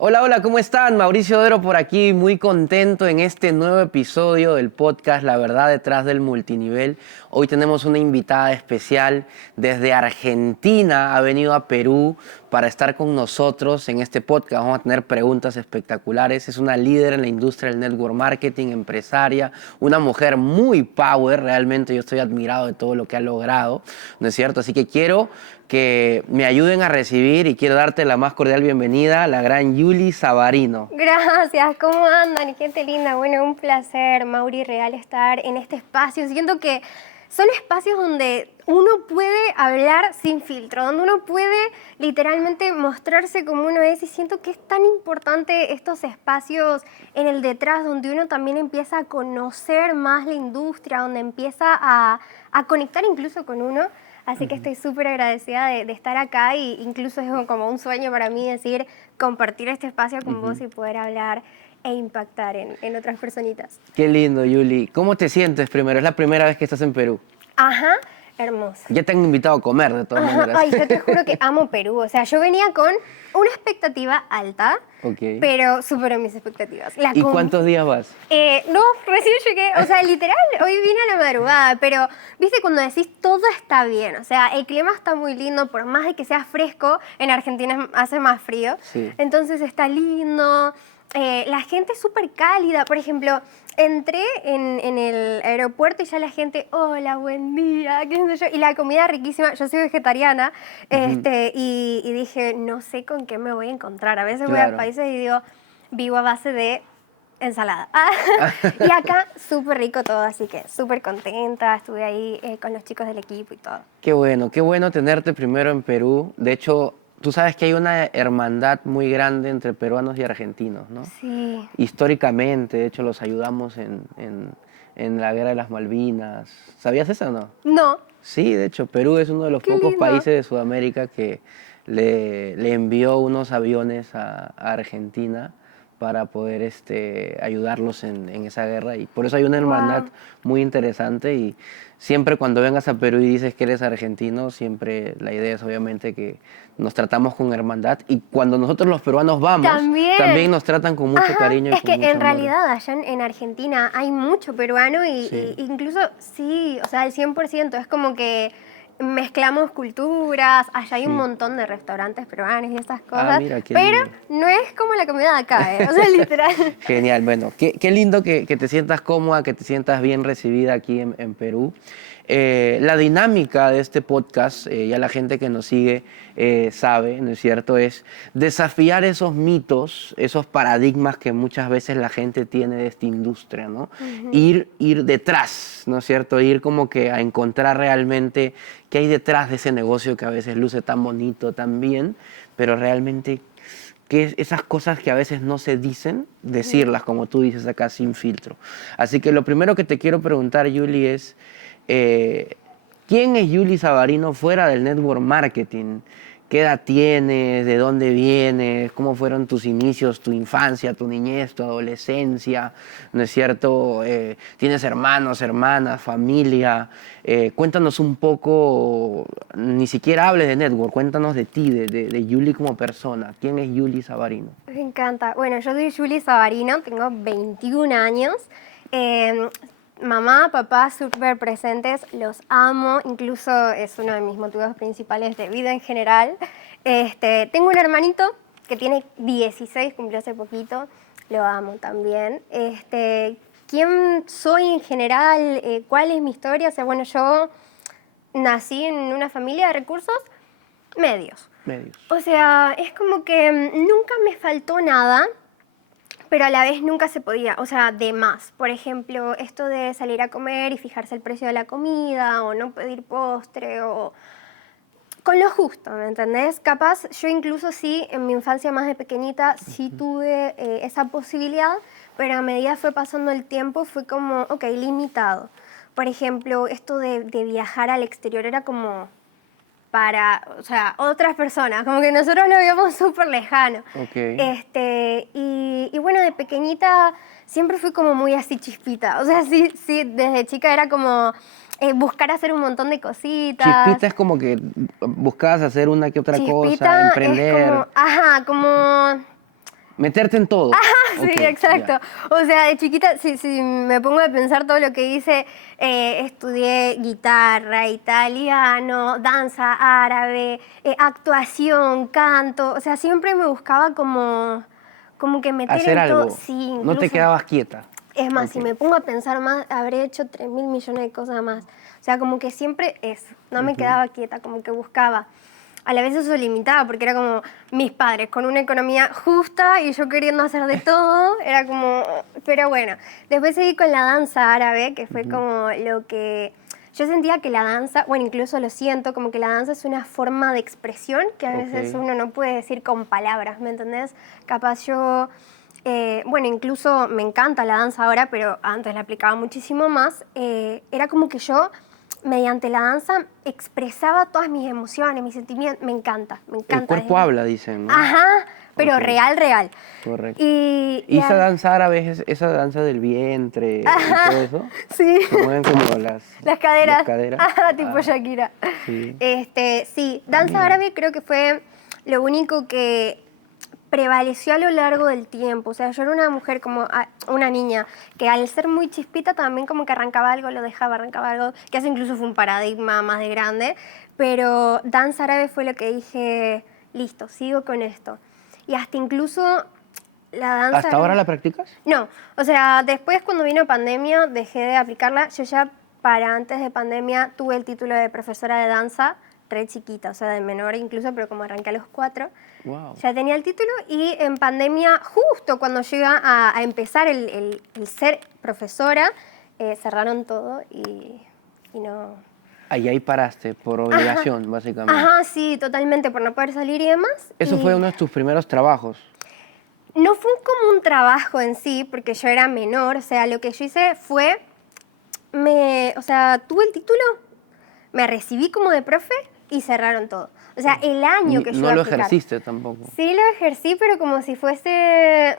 Hola, hola, ¿cómo están? Mauricio Dero por aquí, muy contento en este nuevo episodio del podcast La Verdad Detrás del Multinivel. Hoy tenemos una invitada especial desde Argentina, ha venido a Perú para estar con nosotros en este podcast. Vamos a tener preguntas espectaculares. Es una líder en la industria del network marketing, empresaria, una mujer muy power, realmente yo estoy admirado de todo lo que ha logrado, ¿no es cierto? Así que quiero que me ayuden a recibir y quiero darte la más cordial bienvenida a la gran Yuli Savarino. Gracias, ¿cómo andan? Gente linda, bueno, un placer, Mauri, real estar en este espacio. Siento que son espacios donde uno puede hablar sin filtro, donde uno puede literalmente mostrarse como uno es y siento que es tan importante estos espacios en el detrás donde uno también empieza a conocer más la industria, donde empieza a conectar incluso con uno. Así que estoy súper agradecida de estar acá y incluso es como un sueño para mí decir, compartir este espacio con vos y poder hablar e impactar en otras personitas. Qué lindo, Yuli. ¿Cómo te sientes primero? Es la primera vez que estás en Perú. Ajá, hermoso. Ya te han invitado a comer, de todas Ajá, maneras. ay, yo te juro que amo Perú. O sea, yo venía con una expectativa alta, Ok. pero superó mis expectativas. ¿Y cuántos días vas? No, recién llegué, o sea, literal, hoy vine a la madrugada, pero viste cuando decís todo está bien, o sea, el clima está muy lindo, por más de que sea fresco, en Argentina hace más frío, Sí. entonces está lindo, la gente es súper cálida, por ejemplo, entré en el aeropuerto y ya la gente, hola, buen día, qué sé yo, y la comida riquísima, yo soy vegetariana, y dije, no sé con qué me voy a encontrar, a veces voy a Claro. países y digo, vivo a base de ensalada. Y acá súper rico todo, así que súper contenta. Estuve ahí con los chicos del equipo y todo. Qué bueno tenerte primero en Perú. De hecho, tú sabes que hay una hermandad muy grande entre peruanos y argentinos, ¿no? Sí. Históricamente, de hecho, los ayudamos en la Guerra de las Malvinas. ¿Sabías eso o no? No, Sí, de hecho, Perú es uno de los qué pocos lindo. países de Sudamérica que le envió unos aviones a Argentina para poder ayudarlos en esa guerra. Y por eso hay una hermandad Wow. muy interesante. Y siempre cuando vengas a Perú y dices que eres argentino, siempre la idea es obviamente que nos tratamos con hermandad. Y cuando nosotros los peruanos vamos, también También. nos tratan con mucho Ajá, cariño y es con que mucho en amor. realidad allá en Argentina hay mucho peruano Sí. y incluso sí, o sea, el 100%. Es como que mezclamos culturas, allá hay un Sí. montón de restaurantes peruanos y esas Ah, cosas, mira, qué pero lindo. no es como la comida de acá, ¿eh? O sea, literal. Genial, bueno, qué lindo que te sientas cómoda, que te sientas bien recibida aquí en Perú. La dinámica de este podcast, ya la gente que nos sigue sabe, ¿no es cierto?, es desafiar esos mitos, esos paradigmas que muchas veces la gente tiene de esta industria, ¿no? Ujú. Ir detrás, ¿no es cierto?, ir como que a encontrar realmente qué hay detrás de ese negocio que a veces luce tan bonito, tan bien, pero realmente que esas cosas que a veces no se dicen, decirlas, como tú dices acá, sin filtro. Así que lo primero que te quiero preguntar, Yuli, es eh, ¿quién es Yuli Savarino fuera del network marketing? ¿Qué edad tienes? ¿De dónde vienes? ¿Cómo fueron tus inicios, tu infancia, tu niñez, tu adolescencia? ¿No es cierto? ¿Tienes hermanos, hermanas, familia? Cuéntanos un poco, ni siquiera hables de network, cuéntanos de ti, de Yuli como persona. ¿Quién es Yuli Savarino? Me encanta. Bueno, yo soy Julie Savarino, tengo 21 años. Eh, Mamá, papá, súper presentes, los amo. Incluso es uno de mis motivos principales de vida en general. Tengo un hermanito que tiene 16, cumplió hace poquito. Lo amo también. ¿Quién soy en general? ¿Cuál es mi historia? O sea, bueno, yo nací en una familia de recursos medios. Medios. O sea, es como que nunca me faltó nada, pero a la vez nunca se podía, o sea, de más. Por ejemplo, esto de salir a comer y fijarse el precio de la comida, o no pedir postre, o con lo justo, ¿me entendés? Capaz, yo incluso sí, en mi infancia más de pequeñita, sí tuve esa posibilidad, pero a medida fue pasando el tiempo, fue como, ok, limitado. Por ejemplo, esto de viajar al exterior era como para, o sea, otras personas, como que nosotros lo veíamos súper lejano. Ok. Y bueno, de pequeñita siempre fui como muy así chispita, o sea, sí, sí, desde chica era como buscar hacer un montón de cositas. Chispita es como que buscabas hacer una que otra cosa, Chispita es emprender. como, ajá, como Meterte en todo. Sí, Ok, exacto. ya. O sea, de chiquita, si me pongo a pensar todo lo que hice, estudié guitarra, italiano, danza árabe, actuación, canto. O sea, siempre me buscaba como que meter Hacer en todo. algo. Sí, No te incluso. quedabas quieta. Es más, Ok. si me pongo a pensar más, habré hecho 3.000 millones de cosas más. O sea, como que siempre eso. No me Ujú. quedaba quieta, como que buscaba. A la vez eso limitaba, porque era como mis padres con una economía justa y yo queriendo hacer de todo. Era como... Pero bueno, después seguí con la danza árabe, que fue como lo que... Yo sentía que la danza, bueno, incluso lo siento, como que la danza es una forma de expresión que a veces Ok. uno no puede decir con palabras, ¿me entendés? Capaz yo... bueno, incluso me encanta la danza ahora, pero antes la aplicaba muchísimo más. Era como que yo, mediante la danza, expresaba todas mis emociones, mis sentimientos. Me El encanta. cuerpo habla, dicen, ¿no? Ajá, pero Ok, real, real. correcto. Y ¿Y esa danza árabe es esa danza del vientre y todo ajá, eso? sí. Que mueven como Las las caderas, caderas. ajá, tipo Ah, Shakira. sí. Sí, Ah, danza mira. árabe creo que fue lo único que prevaleció a lo largo del tiempo. O sea, yo era una mujer como una niña que al ser muy chispita también como que arrancaba algo, lo dejaba, arrancaba algo, que eso incluso fue un paradigma más de grande. Pero danza árabe fue lo que dije, listo, sigo con esto. Y hasta incluso la danza ¿Hasta ahora árabe... la practicas? No, o sea, después cuando vino pandemia dejé de aplicarla. Yo ya para antes de pandemia tuve el título de profesora de danza, re chiquita, o sea, de menor incluso, pero como arranqué a los 4, Wow. ya tenía el título y en pandemia, justo cuando llega a empezar el ser profesora, cerraron todo y no... Ahí paraste, por Ajá, obligación, básicamente. ajá, sí, totalmente, por no poder salir y demás. Eso fue Y uno de tus primeros trabajos. no fue como un trabajo en sí, porque yo era menor, o sea, lo que yo hice fue, o sea, tuve el título, me recibí como de profe y cerraron todo. O sea, el año que yo iba No a lo aplicar. ejerciste tampoco. Sí lo ejercí, pero como si fuese,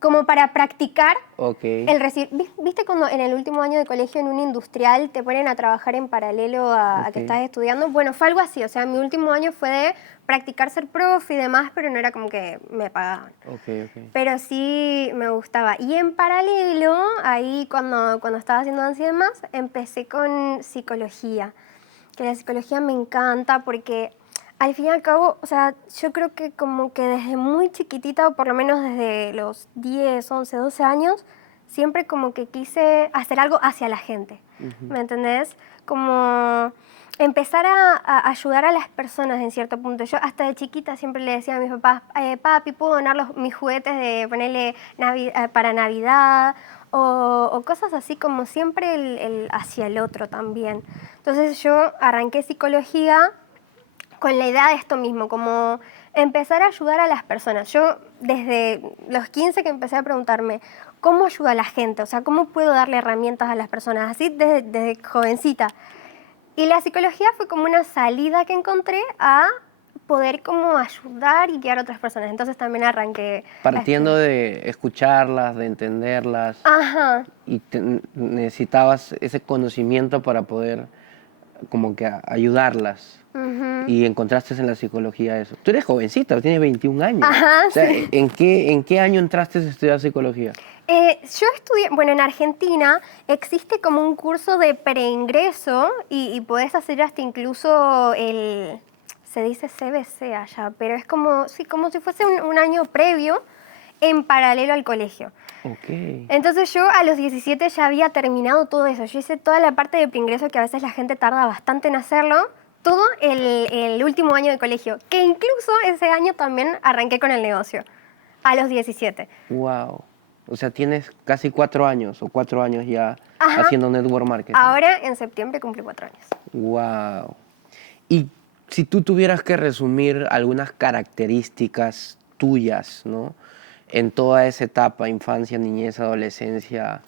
como para practicar Ok. el recibir. ¿Viste cuando en el último año de colegio en un industrial te ponen a trabajar en paralelo a que Ok. estás estudiando? Bueno, fue algo así, o sea, mi último año fue de practicar ser profe y demás, pero no era como que me pagaban. Ok, ok. Pero sí me gustaba. Y en paralelo, ahí cuando estaba haciendo danza y demás, empecé con psicología. Que la psicología me encanta porque al fin y al cabo, o sea, yo creo que como que desde muy chiquitita, o por lo menos desde los 10, 11, 12 años, siempre como que quise hacer algo hacia la gente. ¿Me entendés? Como empezar a ayudar a las personas en cierto punto. Yo hasta de chiquita siempre le decía a mis papás, papi, ¿puedo donar mis juguetes de ponerle para Navidad? O cosas así como siempre hacia el otro también. Entonces yo arranqué psicología con la idea de esto mismo, como empezar a ayudar a las personas. Yo desde los 15 que empecé a preguntarme, ¿cómo ayuda a la gente? O sea, ¿cómo puedo darle herramientas a las personas? Así desde jovencita. Y la psicología fue como una salida que encontré a poder como ayudar y guiar a otras personas. Entonces también arranqué a Partiendo estudiar. de escucharlas, de entenderlas, Ajá. y necesitabas ese conocimiento para poder como que ayudarlas. Ujú. Y encontraste en la psicología eso. Tú eres jovencita, tienes 21 años. Ajá, O sea, sí. en qué año entraste a estudiar psicología? Yo estudié, bueno, en Argentina existe como un curso de preingreso y podés hacer hasta incluso se dice CBC allá, pero es como, sí, como si fuese un año previo en paralelo al colegio. Ok. Entonces yo a los 17 ya había terminado todo eso. Yo hice toda la parte de preingreso que a veces la gente tarda bastante en hacerlo. Todo el último año de colegio, que incluso ese año también arranqué con el negocio, a los 17. Wow. O sea, tienes casi 4 años o 4 años ya Ajá. haciendo network marketing. Ahora en septiembre cumplí 4 años. Wow. Y si tú tuvieras que resumir algunas características tuyas, ¿no? En toda esa etapa, infancia, niñez, adolescencia,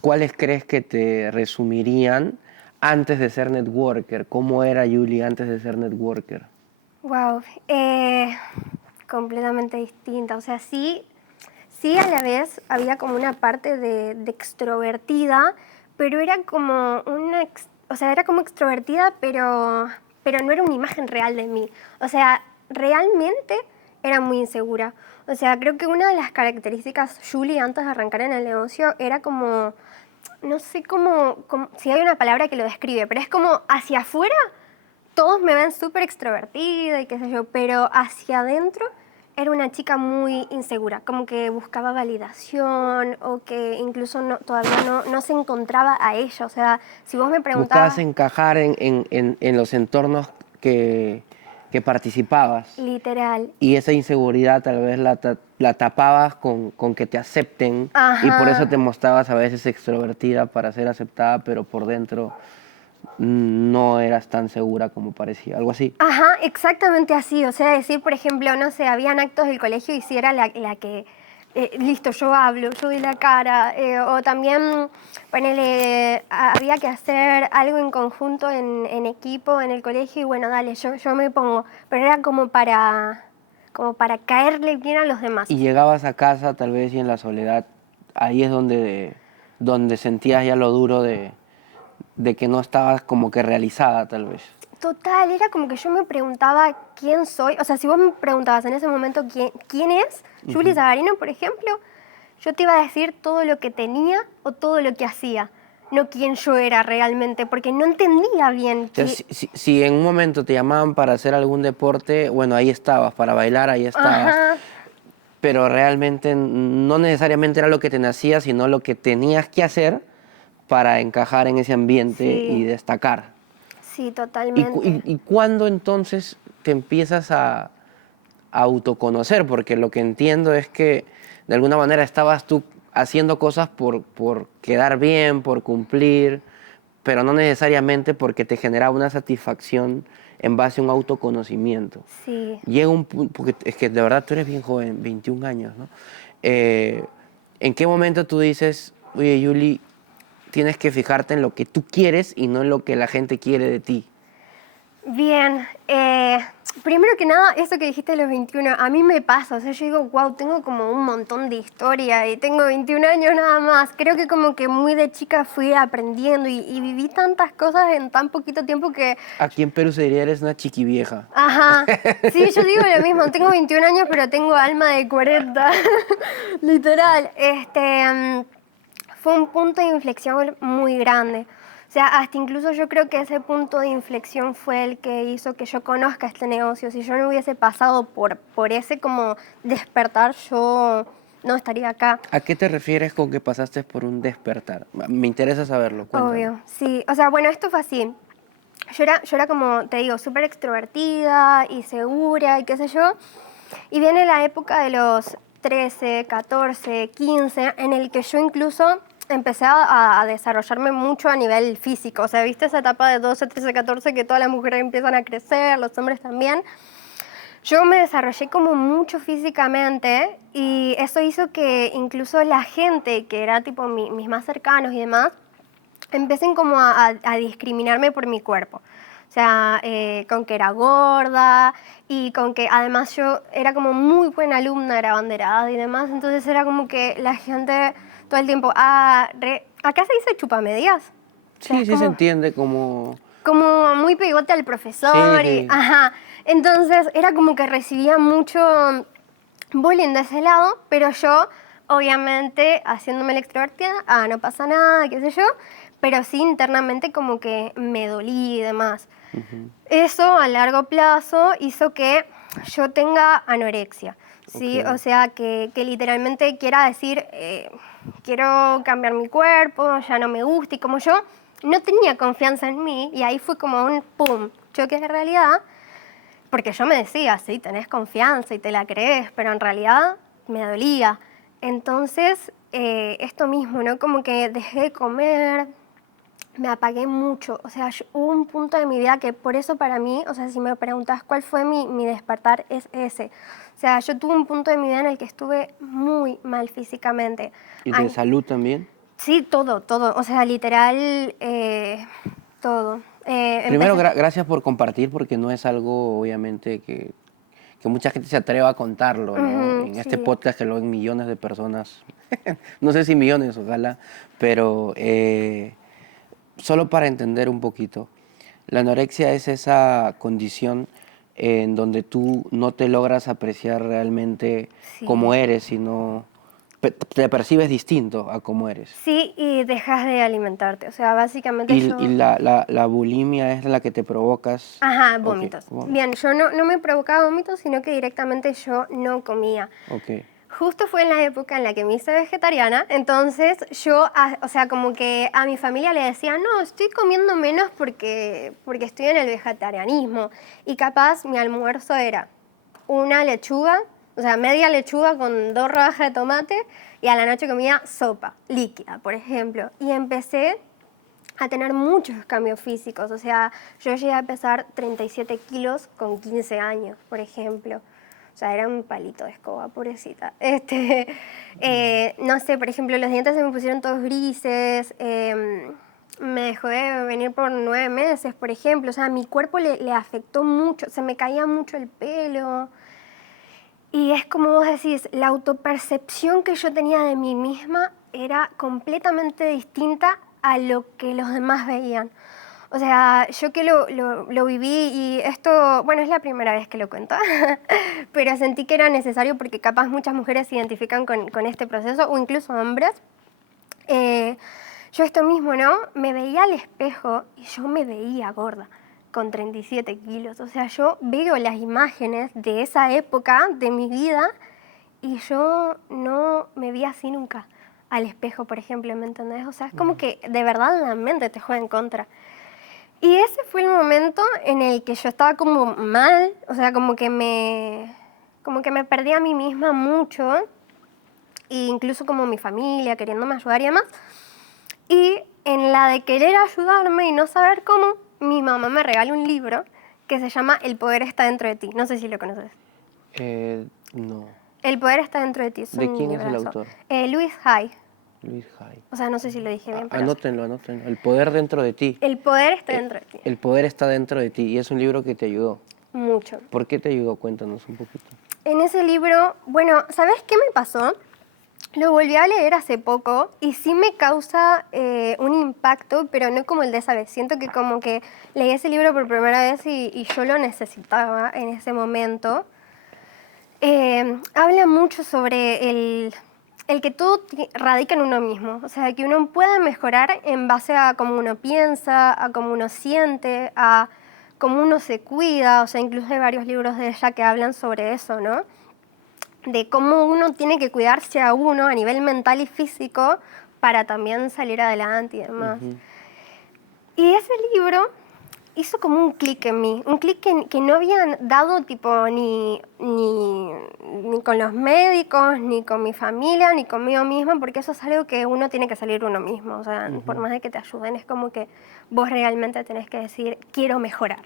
¿cuáles crees que te resumirían antes de ser networker? ¿Cómo era Julie antes de ser networker? Wow, completamente distinta. O sea, sí, sí a la vez había como una parte de extrovertida, pero era como o sea, era como extrovertida, pero no era una imagen real de mí. O sea, realmente era muy insegura. O sea, creo que una de las características Julie antes de arrancar en el negocio era como, no sé si hay una palabra que lo describe, pero es como hacia afuera todos me ven súper extrovertida y qué sé yo, pero hacia adentro era una chica muy insegura, como que buscaba validación o que incluso todavía no se encontraba a ella. O sea, si vos me Buscabas preguntabas, encajar en los entornos que participabas. literal, Y esa inseguridad tal vez la tapabas con que te acepten y por eso ajá, te mostrabas a veces extrovertida para ser aceptada, pero por dentro no eras tan segura como parecía, algo así. ajá, exactamente así. O sea, decir, por ejemplo, no sé, habían actos del colegio y si era la que, listo, yo hablo, yo doy la cara. O también, ponele, había que hacer algo en conjunto, en equipo, en el colegio y bueno, dale, yo me pongo. Pero era como para caerle bien a los demás. Y llegabas a casa tal vez y en la soledad, ahí es donde sentías ya lo duro de que no estabas como que realizada tal vez. Total, era como que yo me preguntaba quién soy. O sea, si vos me preguntabas en ese momento quién es Julie Zagarino, por ejemplo, yo te iba a decir todo lo que tenía o todo lo que hacía, no quién yo era realmente, porque no entendía bien O sea, si en un momento te llamaban para hacer algún deporte, bueno, ahí estabas, para bailar, ahí estabas, Ajá, pero realmente no necesariamente era lo que te nacía, sino lo que tenías que hacer para encajar en ese ambiente y sí, destacar. sí, ¿Y, totalmente. cuándo entonces te empiezas a autoconocer? Porque lo que entiendo es que de alguna manera estabas tú haciendo cosas por quedar bien, por cumplir, pero no necesariamente porque te generaba una satisfacción en base a un autoconocimiento. Sí. Llega un punto, porque es que de verdad tú eres bien joven, 21 años, ¿no? Eh, ¿En qué momento tú dices, oye, Yuli, tienes que fijarte en lo que tú quieres y no en lo que la gente quiere de ti? Bien, primero que nada, eso que dijiste de los 21, a mí me pasa, o sea, yo digo, wow, tengo como un montón de historia y tengo 21 años nada más. Creo que como que muy de chica fui aprendiendo y viví tantas cosas en tan poquito tiempo que, Aquí en Perú se diría, eres una chiquivieja. ajá, sí, yo digo lo mismo, tengo 21 años pero tengo alma de 40, literal. Fue un punto de inflexión muy grande. O sea, hasta incluso yo creo que ese punto de inflexión fue el que hizo que yo conozca este negocio. Si yo no hubiese pasado por ese como despertar, yo no estaría acá. ¿A qué te refieres con que pasaste por un despertar? Me interesa saberlo, cuéntame. Obvio, sí. O sea, bueno, esto fue así. Yo era como, te digo, súper extrovertida y segura y qué sé yo. Y viene la época de los 13, 14, 15, en el que yo incluso empecé a desarrollarme mucho a nivel físico. O sea, ¿viste esa etapa de 12, 13, 14 que todas las mujeres empiezan a crecer, los hombres también? Yo me desarrollé como mucho físicamente y eso hizo que incluso la gente que era tipo mis más cercanos y demás, empiecen como a discriminarme por mi cuerpo. O sea, con que era gorda y con que además yo era como muy buena alumna, era abanderada y demás. Entonces era como que la gente todo el tiempo, acá se dice chupamedias. O sea, Sí, es sí se entiende como muy pegote al Sí, profesor y, sí. ajá. Entonces era como que recibía mucho bullying de ese lado, pero yo, obviamente, haciéndome la extrovertida, no pasa nada, qué sé yo, pero sí internamente como que me dolí y demás. Ujú. Eso a largo plazo hizo que yo tenga anorexia, Ok. ¿sí? O sea, que literalmente quiera decir, quiero cambiar mi cuerpo, ya no me gusta, y como yo no tenía confianza en mí, y ahí fue como un pum, choque de realidad, porque yo me decía, sí, tenés confianza y te la crees, pero en realidad me dolía. Entonces, esto mismo, ¿no? Como que dejé de comer, me apagué mucho. O sea, hubo un punto de mi vida que por eso para mí, o sea, si me preguntas cuál fue mi despertar, es ese. O sea, yo tuve un punto de mi vida en el que estuve muy mal físicamente. ¿Y de Ay, salud también? sí, todo, todo. O sea, literal, todo. Primero, Empecé. gracias por compartir, porque no es algo, obviamente, que mucha gente se atreva a contarlo, ¿no? Ujú, En este sí. podcast que lo ven millones de personas, no sé si millones, ojalá, pero solo para entender un poquito, la anorexia es esa condición en donde tú no te logras apreciar realmente como Sí. eres, sino te percibes distinto a como eres. Sí, y dejas de alimentarte. O sea, básicamente Y yo... la bulimia es la que te provocas. Ajá, Ok, vómitos. bueno, Bien, yo no me provocaba vómitos, sino que directamente yo no comía. ok. Justo fue en la época en la que me hice vegetariana, entonces yo, o sea, como que a mi familia le decía, no, estoy comiendo menos porque estoy en el vegetarianismo. Y capaz mi almuerzo era una lechuga, o sea, media lechuga con 2 rodajas de tomate, y a la noche comía sopa líquida, por ejemplo. Y empecé a tener muchos cambios físicos. O sea, yo llegué a pesar 37 kilos con 15 años, por ejemplo. O sea, era un palito de escoba, pobrecita. No sé, por ejemplo, los dientes se me pusieron todos grises. Me dejó de venir por 9 meses, por ejemplo. O sea, a mi cuerpo le afectó mucho. Se me caía mucho el pelo. Y es como vos decís, la autopercepción que yo tenía de mí misma era completamente distinta a lo que los demás veían. O sea, yo que lo viví y esto, bueno, es la primera vez que lo cuento, pero sentí que era necesario porque capaz muchas mujeres se identifican con este proceso o incluso hombres. Eh, yo esto mismo, ¿no? Me veía al espejo y yo me veía gorda, con 37 kilos. O sea, yo veo las imágenes de esa época de mi vida y yo no me vi así nunca al espejo, por ejemplo, ¿me entendés? O sea, es como que de verdad la mente te juega en contra. Y ese fue el momento en el que yo estaba como mal, o sea, como que me perdí a mí misma mucho, e incluso como mi familia queriéndome ayudar y demás. Y en la de querer ayudarme y no saber cómo, mi mamá me regaló un libro que se llama El poder está dentro de ti. No sé si lo conoces. No. El poder está dentro de ti, es ¿De un quién es el librazo. autor? Luis Hay. Luis Hay. O sea, no sé si lo dije bien, pero sí. Anótenlo, anótenlo. El poder dentro de ti. El poder está Eh, dentro de ti. El poder está dentro de ti y es un libro que te ayudó. Mucho. ¿Por qué te ayudó? Cuéntanos un poquito. En ese libro, bueno, ¿sabes qué me pasó? Lo volví a leer hace poco y sí me causa un impacto, pero no como el de esa vez. Siento que como que leí ese libro por primera vez y yo lo necesitaba en ese momento. Habla mucho sobre el que todo radica en uno mismo. O sea, que uno puede mejorar en base a cómo uno piensa, a cómo uno siente, a cómo uno se cuida. O sea, incluso hay varios libros de ella que hablan sobre eso, ¿no? De cómo uno tiene que cuidarse a uno a nivel mental y físico para también salir adelante y demás. Y ese libro hizo como un clic en mí, un clic que no habían dado tipo ni con los médicos, ni con mi familia, ni conmigo misma, porque eso es algo que uno tiene que salir uno mismo. O sea, por más de que te ayuden, es como que vos realmente tenés que decir, quiero mejorar.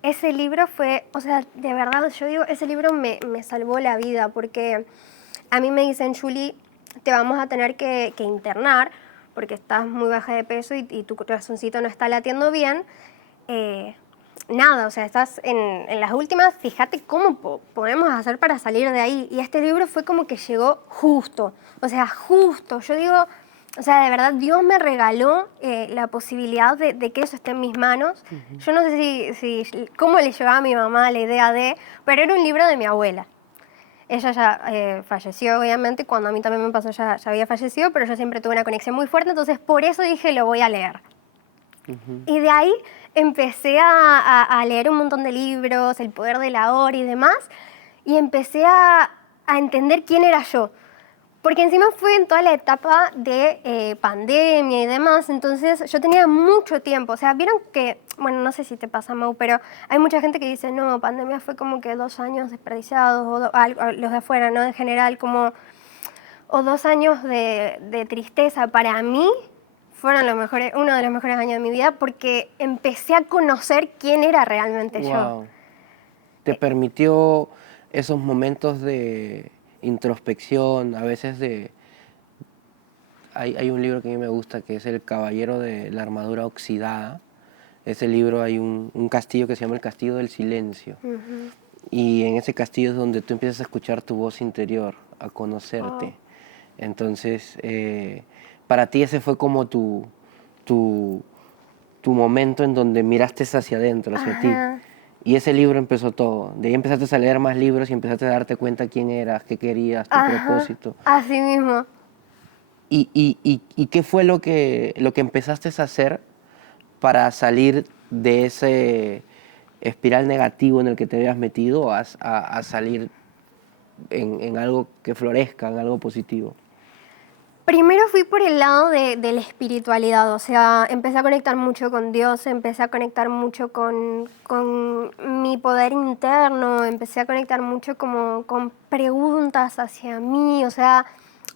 Ese libro fue, o sea, de verdad, yo digo, ese libro me salvó la vida, porque a mí me dicen, Julie, te vamos a tener que internar, porque estás muy baja de peso y tu corazoncito no está latiendo bien. Nada, o sea, estás en las últimas, fíjate cómo podemos hacer para salir de ahí. Y este libro fue como que llegó justo, o sea, justo. Yo digo, o sea, de verdad, Dios me regaló la posibilidad de que eso esté en mis manos. Yo no sé cómo le llevaba a mi mamá la idea de, pero era un libro de mi abuela. Ella ya falleció, obviamente, cuando a mí también me pasó ya había fallecido, pero yo siempre tuve una conexión muy fuerte, entonces por eso dije, lo voy a leer. Y de ahí empecé a leer un montón de libros, El poder de la hora y demás, y empecé a entender quién era yo. Porque encima fue en toda la etapa de pandemia y demás, entonces yo tenía mucho tiempo. O sea, vieron que, bueno, no sé si te pasa, Mau, pero hay mucha gente que dice, no, pandemia fue como que 2 años desperdiciados, o los de afuera, ¿no? En general, como, o 2 años de tristeza. Para mí fueron uno de los mejores años de mi vida porque empecé a conocer quién era realmente yo. Wow. Te permitió esos momentos de introspección, a veces de... Hay un libro que a mí me gusta que es El Caballero de la Armadura Oxidada. Ese libro hay un castillo que se llama el Castillo del Silencio. Y en ese castillo es donde tú empiezas a escuchar tu voz interior, a conocerte. Entonces, para ti ese fue como tu momento en donde miraste hacia adentro, hacia ti. Ajá. Y ese libro empezó todo. De ahí empezaste a leer más libros y empezaste a darte cuenta quién eras, qué querías, tu Ajá, propósito. así mismo. ¿Y qué fue lo que empezaste a hacer para salir de ese espiral negativo en el que te habías metido a salir en algo que florezca, en algo positivo? Primero fui por el lado de la espiritualidad, o sea, empecé a conectar mucho con Dios, empecé a conectar mucho con mi poder interno, empecé a conectar mucho como con preguntas hacia mí, o sea,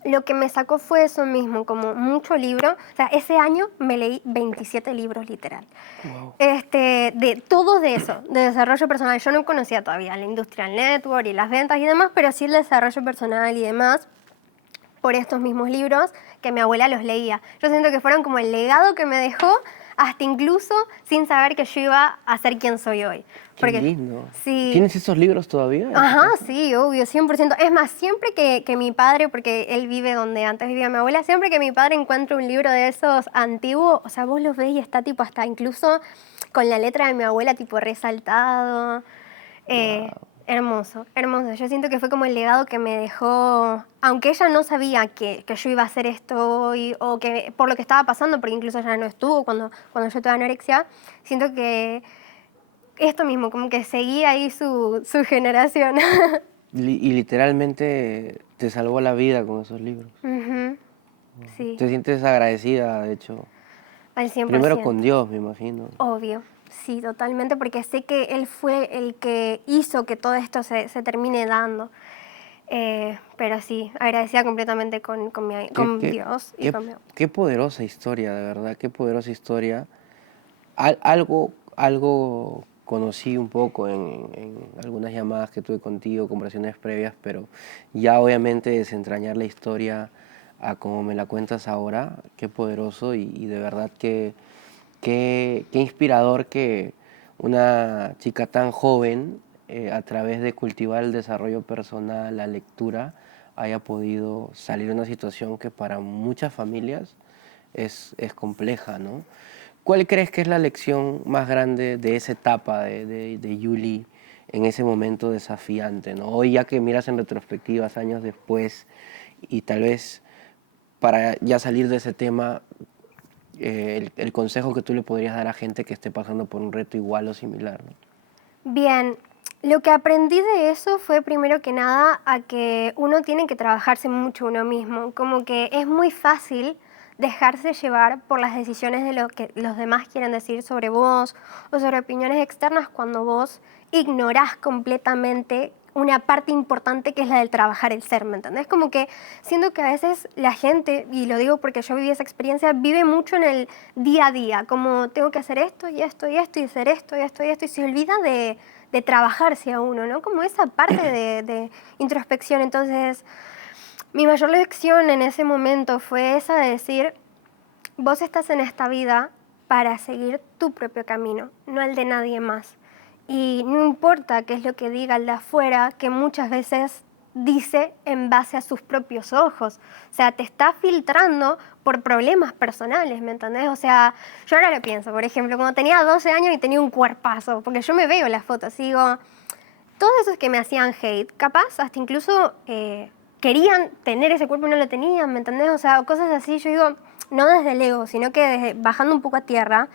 lo que me sacó fue eso mismo, como mucho libro, o sea, ese año me leí 27 libros literal. Wow. De todo de eso, de desarrollo personal. Yo no conocía todavía la Industrial Network y las ventas y demás, pero sí el desarrollo personal y demás por estos mismos libros que mi abuela los leía. Yo siento que fueron como el legado que me dejó, hasta incluso sin saber que yo iba a ser quien soy hoy. Qué Porque lindo. sí, ¿Tienes esos libros todavía en tu ajá, casa? sí, obvio, 100%. Es más, siempre que mi padre, porque él vive donde antes vivía mi abuela, siempre que mi padre encuentra un libro de esos antiguos, o sea, vos los ves y está tipo hasta incluso con la letra de mi abuela tipo resaltado. Eh, Wow. Hermoso, hermoso. Yo siento que fue como el legado que me dejó, aunque ella no sabía que yo iba a hacer esto hoy, o que por lo que estaba pasando, porque incluso ella no estuvo cuando yo tuve anorexia, siento que esto mismo, como que seguía ahí su generación. Y literalmente te salvó la vida con esos libros. Ujú, sí, Te sientes agradecida, de hecho. al Primero con 100%. Dios, me imagino. Obvio, sí, totalmente, porque sé que él fue el que hizo que todo esto se termine dando. Pero sí, agradecida completamente Qué, con qué, Dios y qué, con mi... qué poderosa historia, de verdad, qué poderosa historia. Algo conocí un poco en algunas llamadas que tuve contigo, conversaciones previas, pero ya obviamente desentrañar la historia a como me la cuentas ahora, qué poderoso y de verdad qué inspirador que una chica tan joven, a través de cultivar el desarrollo personal, la lectura, haya podido salir de una situación que para muchas familias es compleja, ¿no? ¿Cuál crees que es la lección más grande de esa etapa de Yuli en ese momento desafiante, ¿no? Hoy ya que miras en retrospectivas años después y tal vez para ya salir de ese tema, el consejo que tú le podrías dar a gente que esté pasando por un reto igual o similar, ¿no? Bien, lo que aprendí de eso fue primero que nada a que uno tiene que trabajarse mucho uno mismo, como que es muy fácil dejarse llevar por las decisiones de lo que los demás quieren decir sobre vos o sobre opiniones externas cuando vos ignorás completamente una parte importante que es la del trabajar el ser, ¿me entendés? Como que siento que a veces la gente, y lo digo porque yo viví esa experiencia, vive mucho en el día a día, como tengo que hacer esto y esto y esto y hacer esto y esto y esto, y se olvida de trabajarse a uno, ¿no? Como esa parte de introspección. Entonces, mi mayor lección en ese momento fue esa de decir, vos estás en esta vida para seguir tu propio camino, no el de nadie más. Y no importa qué es lo que diga el de afuera, que muchas veces dice en base a sus propios ojos. O sea, te está filtrando por problemas personales, ¿me entendés? O sea, yo ahora lo pienso, por ejemplo, cuando tenía 12 años y tenía un cuerpazo, porque yo me veo las fotos y digo, todos esos que me hacían hate, capaz hasta incluso querían tener ese cuerpo y no lo tenían, ¿me entendés? O sea, cosas así, yo digo, no desde el ego, sino que bajando un poco a tierra,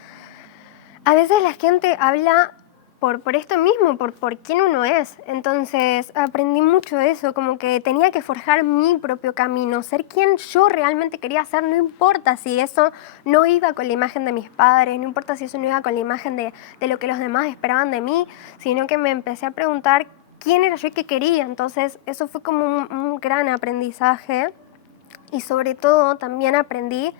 a veces la gente habla por esto mismo, por quién uno es. Entonces aprendí mucho de eso, como que tenía que forjar mi propio camino, ser quien yo realmente quería ser, no importa si eso no iba con la imagen de mis padres, no importa si eso no iba con la imagen de lo que los demás esperaban de mí, sino que me empecé a preguntar quién era yo y qué quería. Entonces eso fue como un gran aprendizaje y sobre todo también aprendí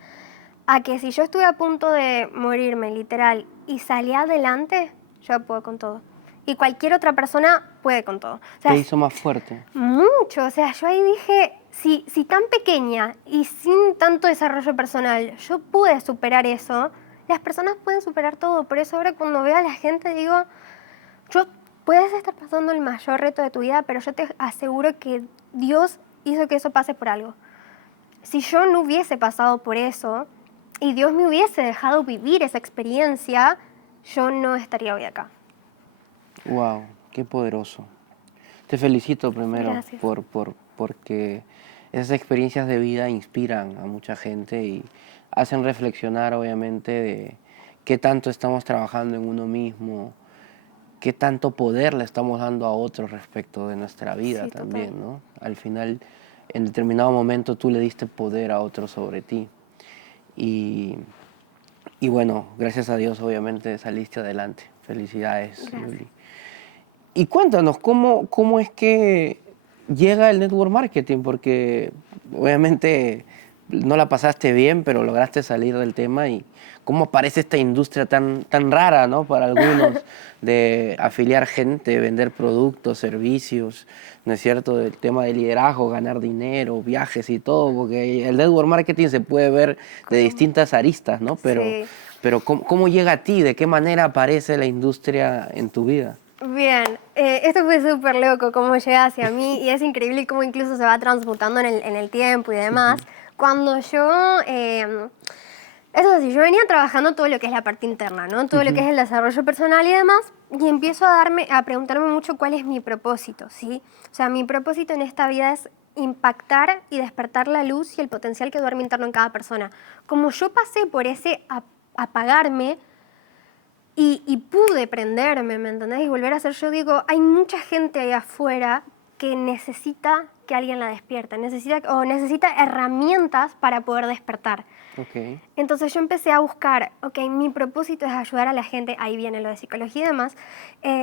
a que si yo estuve a punto de morirme, literal, y salí adelante, yo puedo con todo. Y cualquier otra persona puede con todo. O ¿Qué sea, hizo más fuerte? mucho. O sea, yo ahí dije, si tan pequeña y sin tanto desarrollo personal yo pude superar eso, las personas pueden superar todo. Por eso ahora cuando veo a la gente digo, yo puedes estar pasando el mayor reto de tu vida, pero yo te aseguro que Dios hizo que eso pase por algo. Si yo no hubiese pasado por eso y Dios me hubiese dejado vivir esa experiencia, yo no estaría hoy acá. Wow, qué poderoso. Te felicito primero Gracias. porque esas experiencias de vida inspiran a mucha gente y hacen reflexionar, obviamente, de qué tanto estamos trabajando en uno mismo, qué tanto poder le estamos dando a otros respecto de nuestra vida Sí, total. también, ¿no? Al final, en determinado momento tú le diste poder a otros sobre ti. Y, y bueno, gracias a Dios, obviamente, saliste adelante. Felicidades, Gracias. Yuli. Y cuéntanos, ¿cómo es que llega el network marketing? Porque obviamente no la pasaste bien, pero lograste salir del tema. ¿Y cómo aparece esta industria tan rara, ¿no? Para algunos, de afiliar gente, vender productos, servicios, ¿no es cierto? El tema de liderazgo, ganar dinero, viajes y todo, porque el network marketing se puede ver de Como- distintas aristas, ¿no? Sí. Pero ¿cómo llega a ti? ¿De qué manera aparece la industria en tu vida? Bien, esto fue súper loco, cómo llega hacia mí y es increíble cómo incluso se va transmutando en el tiempo y demás. Cuando yo, eso sí, yo venía trabajando todo lo que es la parte interna, ¿no? Todo lo que es el desarrollo personal y demás, y empiezo a preguntarme mucho cuál es mi propósito, ¿sí? O sea, mi propósito en esta vida es impactar y despertar la luz y el potencial que duerme interno en cada persona. Como yo pasé por ese apagarme, y pude prenderme, ¿me entendés? Y volver a ser yo. Digo, hay mucha gente ahí afuera que necesita que alguien la despierte, necesita herramientas para poder despertar. Ok. Entonces yo empecé a buscar, ok, mi propósito es ayudar a la gente, ahí viene lo de psicología y demás,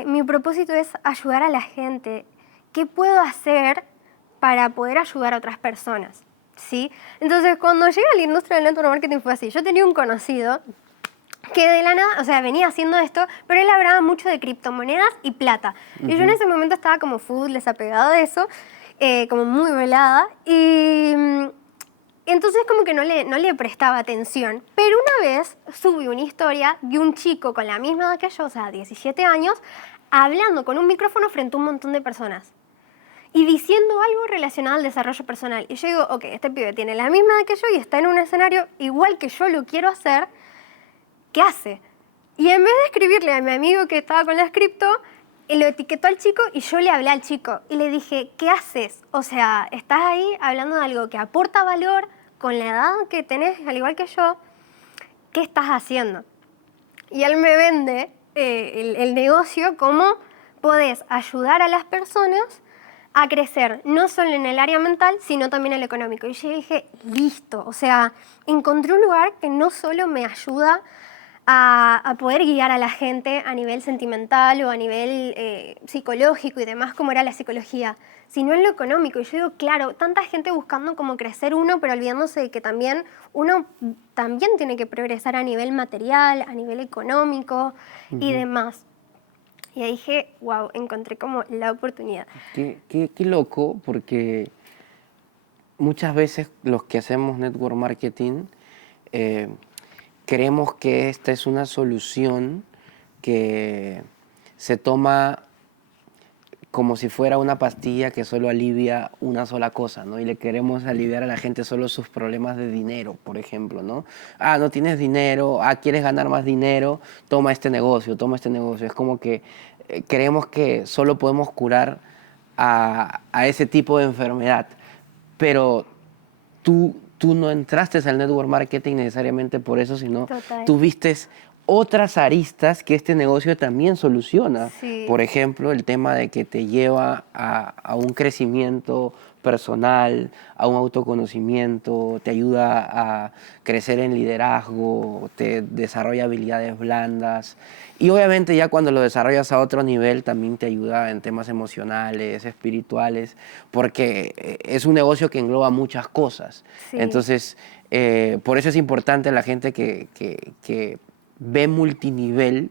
mi propósito es ayudar a la gente. ¿Qué puedo hacer para poder ayudar a otras personas? ¿Sí? Entonces cuando llegué a la industria del network marketing fue así. Yo tenía un conocido que de la nada, o sea, venía haciendo esto, pero él hablaba mucho de criptomonedas y plata. Y yo en ese momento estaba como full desapegada de eso, como muy velada, y entonces como que no le prestaba atención. Pero una vez subí una historia de un chico con la misma edad que yo, o sea, 17 años, hablando con un micrófono frente a un montón de personas y diciendo algo relacionado al desarrollo personal. Y yo digo, ok, este pibe tiene la misma edad que yo y está en un escenario igual que yo lo quiero hacer. ¿Qué hace? Y en vez de escribirle a mi amigo que estaba con la cripto, lo etiquetó al chico y yo le hablé al chico. Y le dije, ¿qué haces? O sea, estás ahí hablando de algo que aporta valor con la edad que tenés, al igual que yo. ¿Qué estás haciendo? Y él me vende el negocio como podés ayudar a las personas a crecer, no solo en el área mental, sino también en el económico. Y yo dije, listo. O sea, encontré un lugar que no solo me ayuda a poder guiar a la gente a nivel sentimental o a nivel psicológico y demás, como era la psicología, sino en lo económico. Y yo digo, claro, tanta gente buscando como crecer uno, pero olvidándose de que también uno también tiene que progresar a nivel material, a nivel económico y demás. Y ahí dije, wow, encontré como la oportunidad. Qué loco, porque muchas veces los que hacemos network marketing eh, creemos que esta es una solución que se toma como si fuera una pastilla que solo alivia una sola cosa, ¿no? Y le queremos aliviar a la gente solo sus problemas de dinero, por ejemplo, ¿no? Ah, no tienes dinero, ah, quieres ganar más dinero, toma este negocio, toma este negocio. Es como que creemos que solo podemos curar a ese tipo de enfermedad, pero tú no entraste al network marketing necesariamente por eso, sino Total. tú vistes otras aristas que este negocio también soluciona. Sí. Por ejemplo, el tema de que te lleva a un crecimiento personal, a un autoconocimiento, te ayuda a crecer en liderazgo, te desarrolla habilidades blandas. Y obviamente ya cuando lo desarrollas a otro nivel también te ayuda en temas emocionales, espirituales, porque es un negocio que engloba muchas cosas. Sí. Entonces, por eso es importante la gente que ve multinivel,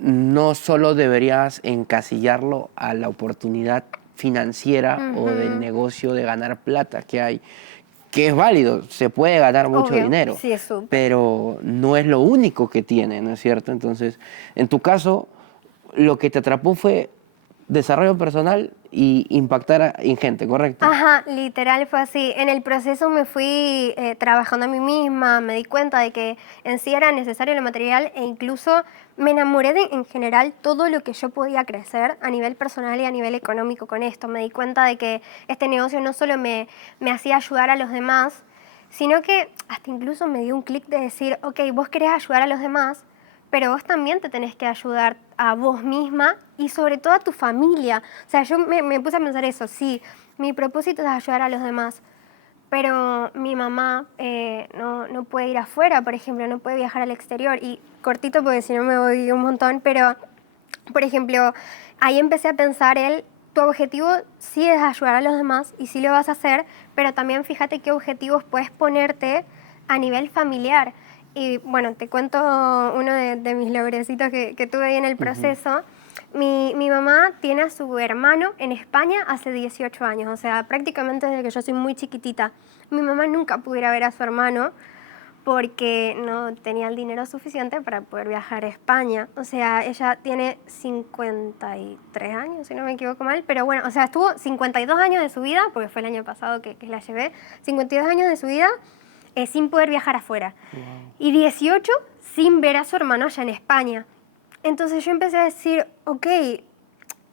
no solo deberías encasillarlo a la oportunidad financiera o del negocio de ganar plata que hay, que es válido, se puede ganar mucho Obvio. dinero, Sí, es súper. pero no es lo único que tiene, ¿no es cierto? Entonces, en tu caso, lo que te atrapó fue desarrollo personal y impactar en gente, ¿correcto? Ajá, literal fue así. En el proceso me fui trabajando a mí misma, me di cuenta de que en sí era necesario el material e incluso me enamoré de en general todo lo que yo podía crecer a nivel personal y a nivel económico con esto. Me di cuenta de que este negocio no solo me hacía ayudar a los demás, sino que hasta incluso me dio un clic de decir, ok, vos querés ayudar a los demás, pero vos también te tenés que ayudar a vos misma y sobre todo a tu familia. O sea, yo me puse a pensar eso, sí, mi propósito es ayudar a los demás, pero mi mamá no puede ir afuera, por ejemplo, no puede viajar al exterior. Y cortito porque si no me voy un montón, pero, por ejemplo, ahí empecé a pensar tu objetivo sí es ayudar a los demás y sí lo vas a hacer, pero también fíjate qué objetivos puedes ponerte a nivel familiar. Y bueno, te cuento uno de mis logrecitos que tuve ahí en el proceso. Mi mamá tiene a su hermano en España hace 18 años, o sea, prácticamente desde que yo soy muy chiquitita. Mi mamá nunca pudiera ver a su hermano porque no tenía el dinero suficiente para poder viajar a España. O sea, ella tiene 53 años, si no me equivoco mal, pero bueno, o sea, estuvo 52 años de su vida, porque fue el año pasado que la llevé, 52 años de su vida sin poder viajar afuera. Wow. Y 18 sin ver a su hermano allá en España. Entonces yo empecé a decir, ok,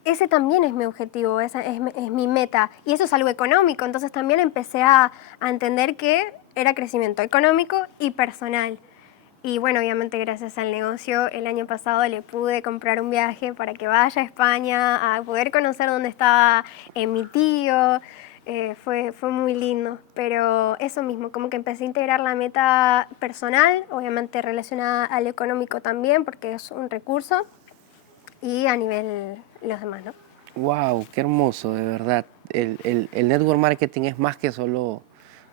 ese también es mi objetivo, esa es mi meta. Y eso es algo económico. Entonces también empecé a entender que era crecimiento económico y personal. Y bueno, obviamente gracias al negocio, el año pasado le pude comprar un viaje para que vaya a España, a poder conocer dónde estaba mi tío. Fue muy lindo, pero eso mismo, como que empecé a integrar la meta personal, obviamente relacionada al económico también, porque es un recurso, y a nivel los demás, ¿no? Wow, qué hermoso, de verdad. El network marketing es más que solo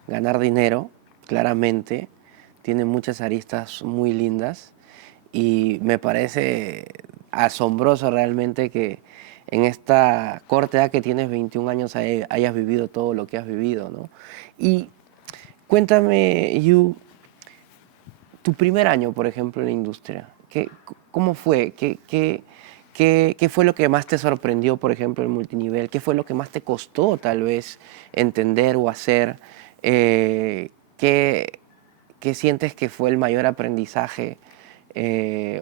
ganar dinero, claramente. Tiene muchas aristas muy lindas y me parece asombroso realmente que en esta corta edad que tienes, 21 años, hayas vivido todo lo que has vivido, ¿no? Y cuéntame, Yu, tu primer año, por ejemplo, en la industria, ¿cómo fue? ¿Qué fue lo que más te sorprendió, por ejemplo, en multinivel? ¿Qué fue lo que más te costó, tal vez, entender o hacer? ¿Qué sientes que fue el mayor aprendizaje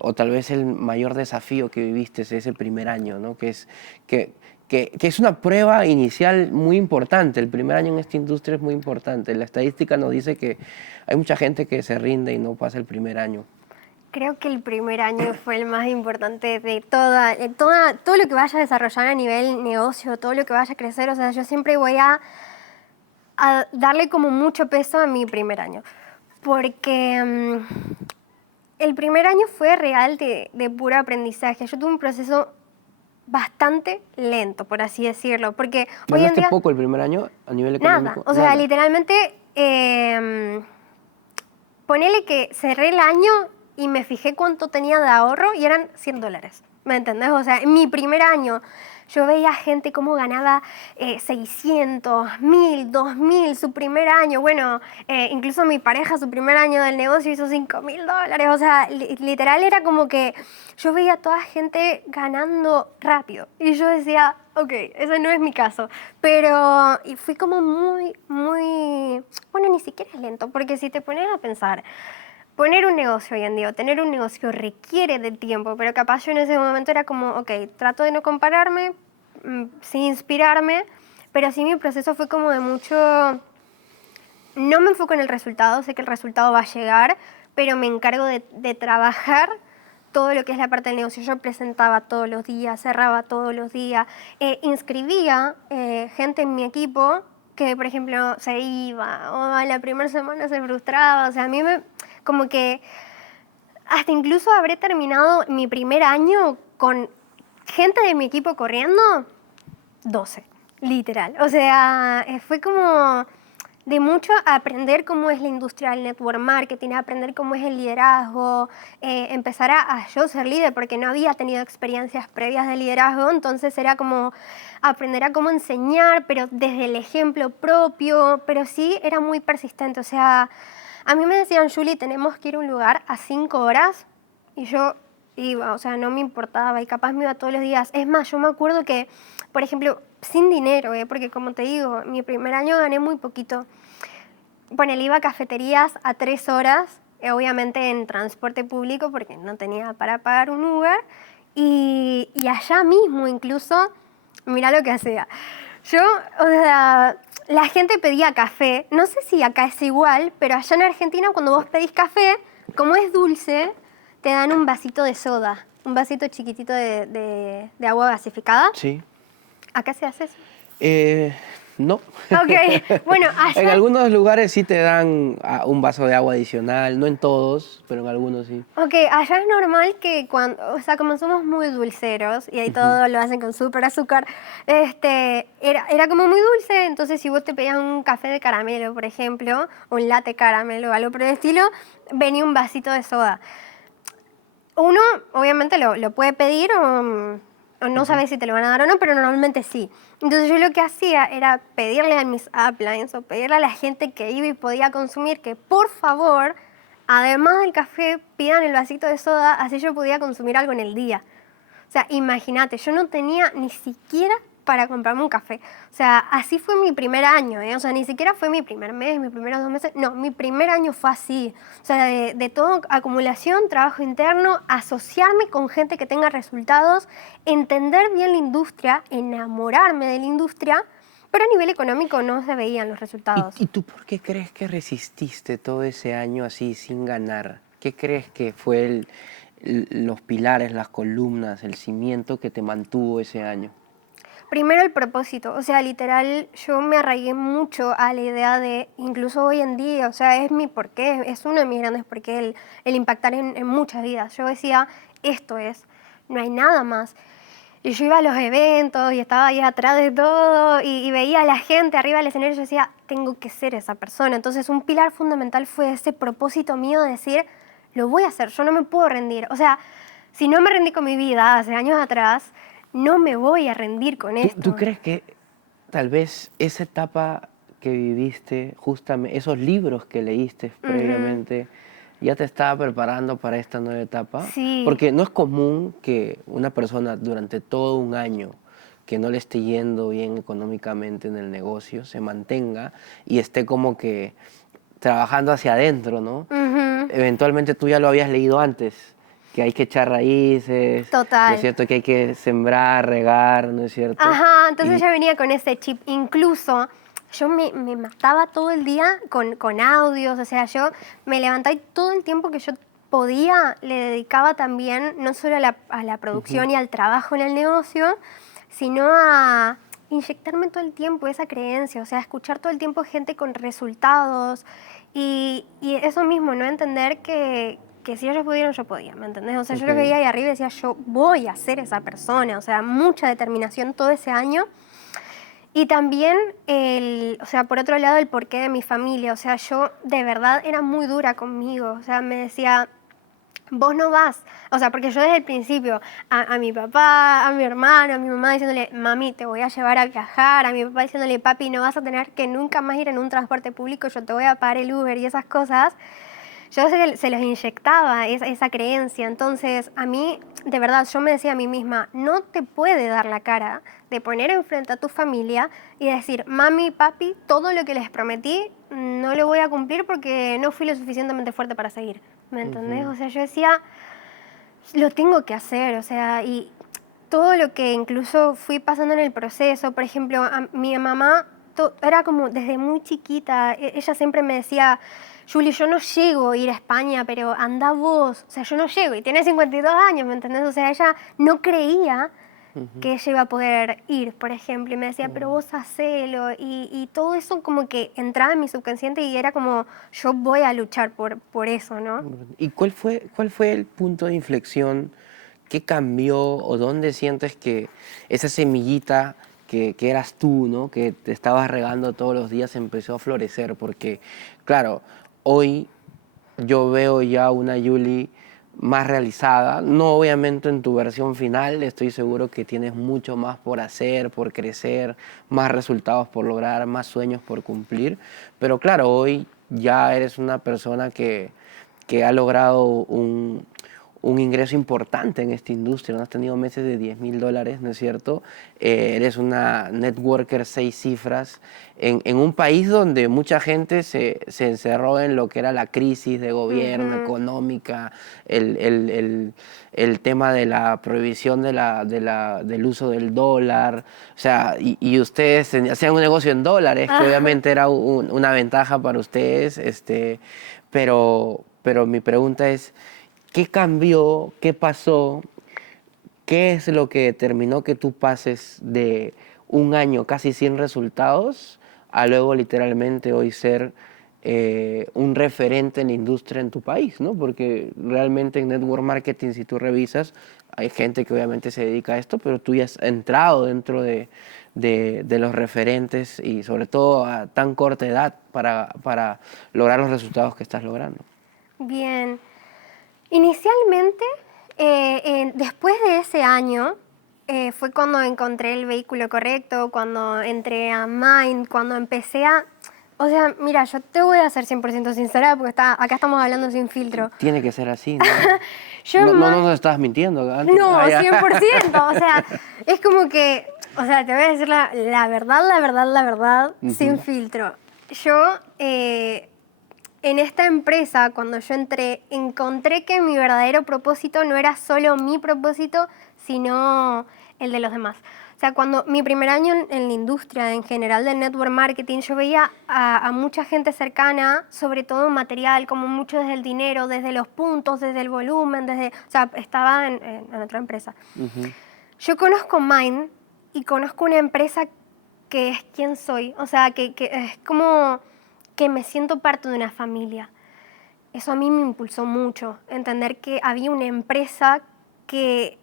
o tal vez el mayor desafío que viviste ese primer año, ¿no? Que es una prueba inicial muy importante. El primer año en esta industria es muy importante. La estadística nos dice que hay mucha gente que se rinde y no pasa el primer año. Creo que el primer año fue el más importante de todo lo que vaya a desarrollar a nivel negocio, todo lo que vaya a crecer. O sea, yo siempre voy a darle como mucho peso a mi primer año. Porque el primer año fue real de puro aprendizaje. Yo tuve un proceso bastante lento, por así decirlo. Porque hoy en ¿Ganaste día, poco el primer año a nivel nada. económico? O sea, literalmente, ponele que cerré el año y me fijé cuánto tenía de ahorro y eran $100. ¿Me entendés? O sea, en mi primer año yo veía gente cómo ganaba 600, 1000, 2000 su primer año. Bueno, incluso mi pareja su primer año del negocio hizo $5000. O sea, literal era como que yo veía a toda gente ganando rápido. Y yo decía, ok, ese no es mi caso. Pero y fui como muy, bueno, ni siquiera es lento, porque si te pones a pensar, poner un negocio hoy en día, tener un negocio requiere de tiempo, pero capaz yo en ese momento era como, ok, trato de no compararme, sin inspirarme, pero sí mi proceso fue como de mucho, no me enfoco en el resultado, sé que el resultado va a llegar, pero me encargo de trabajar todo lo que es la parte del negocio. Yo presentaba todos los días, cerraba todos los días, inscribía gente en mi equipo que, por ejemplo, se iba o a la primera semana se frustraba. O sea, a mí como que hasta incluso habré terminado mi primer año con gente de mi equipo corriendo 12, literal. O sea, fue como de mucho aprender cómo es la industria del network marketing, aprender cómo es el liderazgo, empezar a yo ser líder porque no había tenido experiencias previas de liderazgo, entonces era como aprender a cómo enseñar, pero desde el ejemplo propio, pero sí era muy persistente. O sea, a mí me decían, Julie, tenemos que ir a un lugar a 5 horas y yo iba, o sea, no me importaba y capaz me iba todos los días. Es más, yo me acuerdo que por ejemplo, sin dinero, porque como te digo, mi primer año gané muy poquito. Ponele, iba a cafeterías a 3 horas, obviamente en transporte público porque no tenía para pagar un Uber. Y allá mismo incluso, mira lo que hacía. Yo, o sea, la gente pedía café. No sé si acá es igual, pero allá en Argentina cuando vos pedís café, como es dulce, te dan un vasito de soda. Un vasito chiquitito de agua gasificada. Sí. ¿Acá se hace eso? No. Ok, bueno, En allá... algunos lugares sí te dan un vaso de agua adicional, no en todos, pero en algunos sí. Ok, allá es normal que cuando, o sea, como somos muy dulceros y ahí Ujú. todo lo hacen con súper azúcar, era como muy dulce, entonces si vos te pedías un café de caramelo, por ejemplo, un latte caramelo o algo por el estilo, venía un vasito de soda. Uno obviamente lo puede pedir o no sabe si te lo van a dar o no, pero normalmente sí. Entonces yo lo que hacía era pedirle a mis uplines o pedirle a la gente que iba y podía consumir que por favor, además del café, pidan el vasito de soda, así yo podía consumir algo en el día. O sea, imagínate, yo no tenía ni siquiera para comprarme un café. O sea, así fue mi primer año, ¿eh? O sea, ni siquiera fue mi primer mes, mis primeros 2 meses. No, mi primer año fue así. O sea, de todo acumulación, trabajo interno, asociarme con gente que tenga resultados, entender bien la industria, enamorarme de la industria, pero a nivel económico no se veían los resultados. ¿Y tú por qué crees que resististe todo ese año así sin ganar? ¿Qué crees que fue los pilares, las columnas, el cimiento que te mantuvo ese año? Primero el propósito, o sea, literal, yo me arraigué mucho a la idea de, incluso hoy en día, o sea, es mi porqué, es uno de mis grandes porqué, el impactar en muchas vidas. Yo decía, esto es, no hay nada más. Y yo iba a los eventos y estaba ahí atrás de todo y veía a la gente arriba del escenario y yo decía, tengo que ser esa persona. Entonces un pilar fundamental fue ese propósito mío de decir, lo voy a hacer, yo no me puedo rendir. O sea, si no me rendí con mi vida hace años atrás, no me voy a rendir con ¿Tú esto. crees que tal vez esa etapa que viviste, justamente esos libros que leíste Ujú. previamente, ya te estaba preparando para esta nueva etapa? Sí, Porque no es común que una persona durante todo un año que no le esté yendo bien económicamente en el negocio se mantenga y esté como que trabajando hacia adentro, ¿no? ujú, Eventualmente tú ya lo habías leído antes, que hay que echar raíces, ¿no es total. cierto? Que hay que sembrar, regar, ¿no es cierto? Ajá, entonces Y, ya venía con ese chip. Incluso yo me mataba todo el día con audios, o sea, yo me levantaba y todo el tiempo que yo podía le dedicaba también no solo a la ujú, producción y al trabajo en el negocio, sino a inyectarme todo el tiempo esa creencia, o sea, escuchar todo el tiempo gente con resultados y eso mismo, no entender que si ellos pudieron, yo podía, ¿me entendés? O sea, yo ok. los veía ahí arriba y decía, yo voy a ser esa persona, o sea, mucha determinación todo ese año. Y también, o sea, por otro lado, el porqué de mi familia, o sea, yo de verdad era muy dura conmigo, o sea, me decía, vos no vas, o sea, porque yo desde el principio, a mi papá, a mi hermano, a mi mamá diciéndole, mami, te voy a llevar a viajar, a mi papá diciéndole, papi, no vas a tener que nunca más ir en un transporte público, yo te voy a pagar el Uber y esas cosas, yo se los inyectaba esa creencia. Entonces, a mí, de verdad, yo me decía a mí misma, no te puede dar la cara de poner enfrente a tu familia y decir, mami, papi, todo lo que les prometí no lo voy a cumplir porque no fui lo suficientemente fuerte para seguir. ¿Me entendés? Ujú. O sea, yo decía, lo tengo que hacer, o sea, y todo lo que incluso fui pasando en el proceso, por ejemplo, a mi mamá era como desde muy chiquita, ella siempre me decía, Julie, yo no llego a ir a España, pero anda vos, o sea, yo no llego, y tiene 52 años, ¿me entendés? O sea, ella no creía Ujú. que ella iba a poder ir, por ejemplo, y me decía, pero vos hacelo, y todo eso como que entraba en mi subconsciente y era como, yo voy a luchar por eso, ¿no? ¿Y cuál fue el punto de inflexión? ¿Qué cambió o dónde sientes que esa semillita que eras tú, ¿no? Que te estabas regando todos los días empezó a florecer? Porque, claro, hoy yo veo ya una Yuli más realizada, no obviamente en tu versión final, estoy seguro que tienes mucho más por hacer, por crecer, más resultados por lograr, más sueños por cumplir, pero claro, hoy ya eres una persona que ha logrado un ingreso importante en esta industria, ¿no? Has tenido meses de $10,000, ¿no es cierto? Eres una networker 6 cifras en un país donde mucha gente se encerró en lo que era la crisis de gobierno, Ujú. económica, el tema de la prohibición del uso del dólar. O sea, y ustedes hacían un negocio en dólares, que Ajá. obviamente era una ventaja para ustedes, pero mi pregunta es, ¿qué cambió? ¿Qué pasó? ¿Qué es lo que determinó que tú pases de un año casi sin resultados a luego literalmente hoy ser un referente en la industria en tu país, ¿no? Porque realmente en network marketing, si tú revisas, hay gente que obviamente se dedica a esto, pero tú ya has entrado dentro de los referentes y sobre todo a tan corta edad para lograr los resultados que estás logrando. Bien. Inicialmente, después de ese año, fue cuando encontré el vehículo correcto, cuando entré a Mind, cuando empecé a... O sea, mira, yo te voy a ser 100% sincera porque acá estamos hablando sin filtro. Tiene que ser así, ¿no? Yo No, en no, Mind... no nos estabas mintiendo antes. No, Ah, ya. 100%. O sea, es como que... O sea, te voy a decir la verdad, la verdad, la verdad, sin Ujú. filtro. Yo... en esta empresa, cuando yo entré, encontré que mi verdadero propósito no era solo mi propósito, sino el de los demás. O sea, cuando mi primer año en la industria en general del network marketing, yo veía a mucha gente cercana, sobre todo material, como mucho desde el dinero, desde los puntos, desde el volumen, o sea, estaba en otra empresa. Ujú. Yo conozco Mind y conozco una empresa que es quien soy, o sea, que es como que me siento parte de una familia. Eso a mí me impulsó mucho, entender que había una empresa que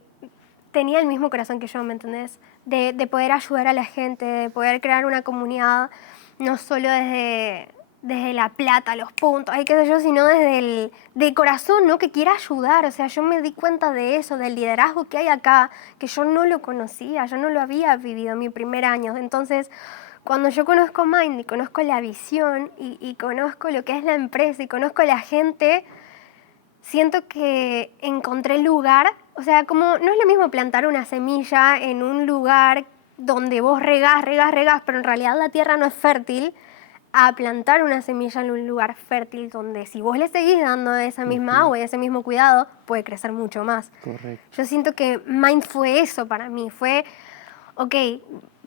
tenía el mismo corazón que yo, ¿me entendés? De poder ayudar a la gente, de poder crear una comunidad, no solo desde la plata, los puntos, ay, qué sé yo, sino desde el de corazón, ¿no? Que quiera ayudar. O sea, yo me di cuenta de eso, del liderazgo que hay acá, que yo no lo conocía, yo no lo había vivido en mi primer año. Entonces, cuando yo conozco Mind y conozco la visión y conozco lo que es la empresa y conozco la gente, siento que encontré el lugar. O sea, como no es lo mismo plantar una semilla en un lugar donde vos regás, regás, regás, pero en realidad la tierra no es fértil, a plantar una semilla en un lugar fértil donde si vos le seguís dando esa misma Ujú. agua y ese mismo cuidado, puede crecer mucho más. Correcto. Yo siento que Mind fue eso para mí, fue, ok,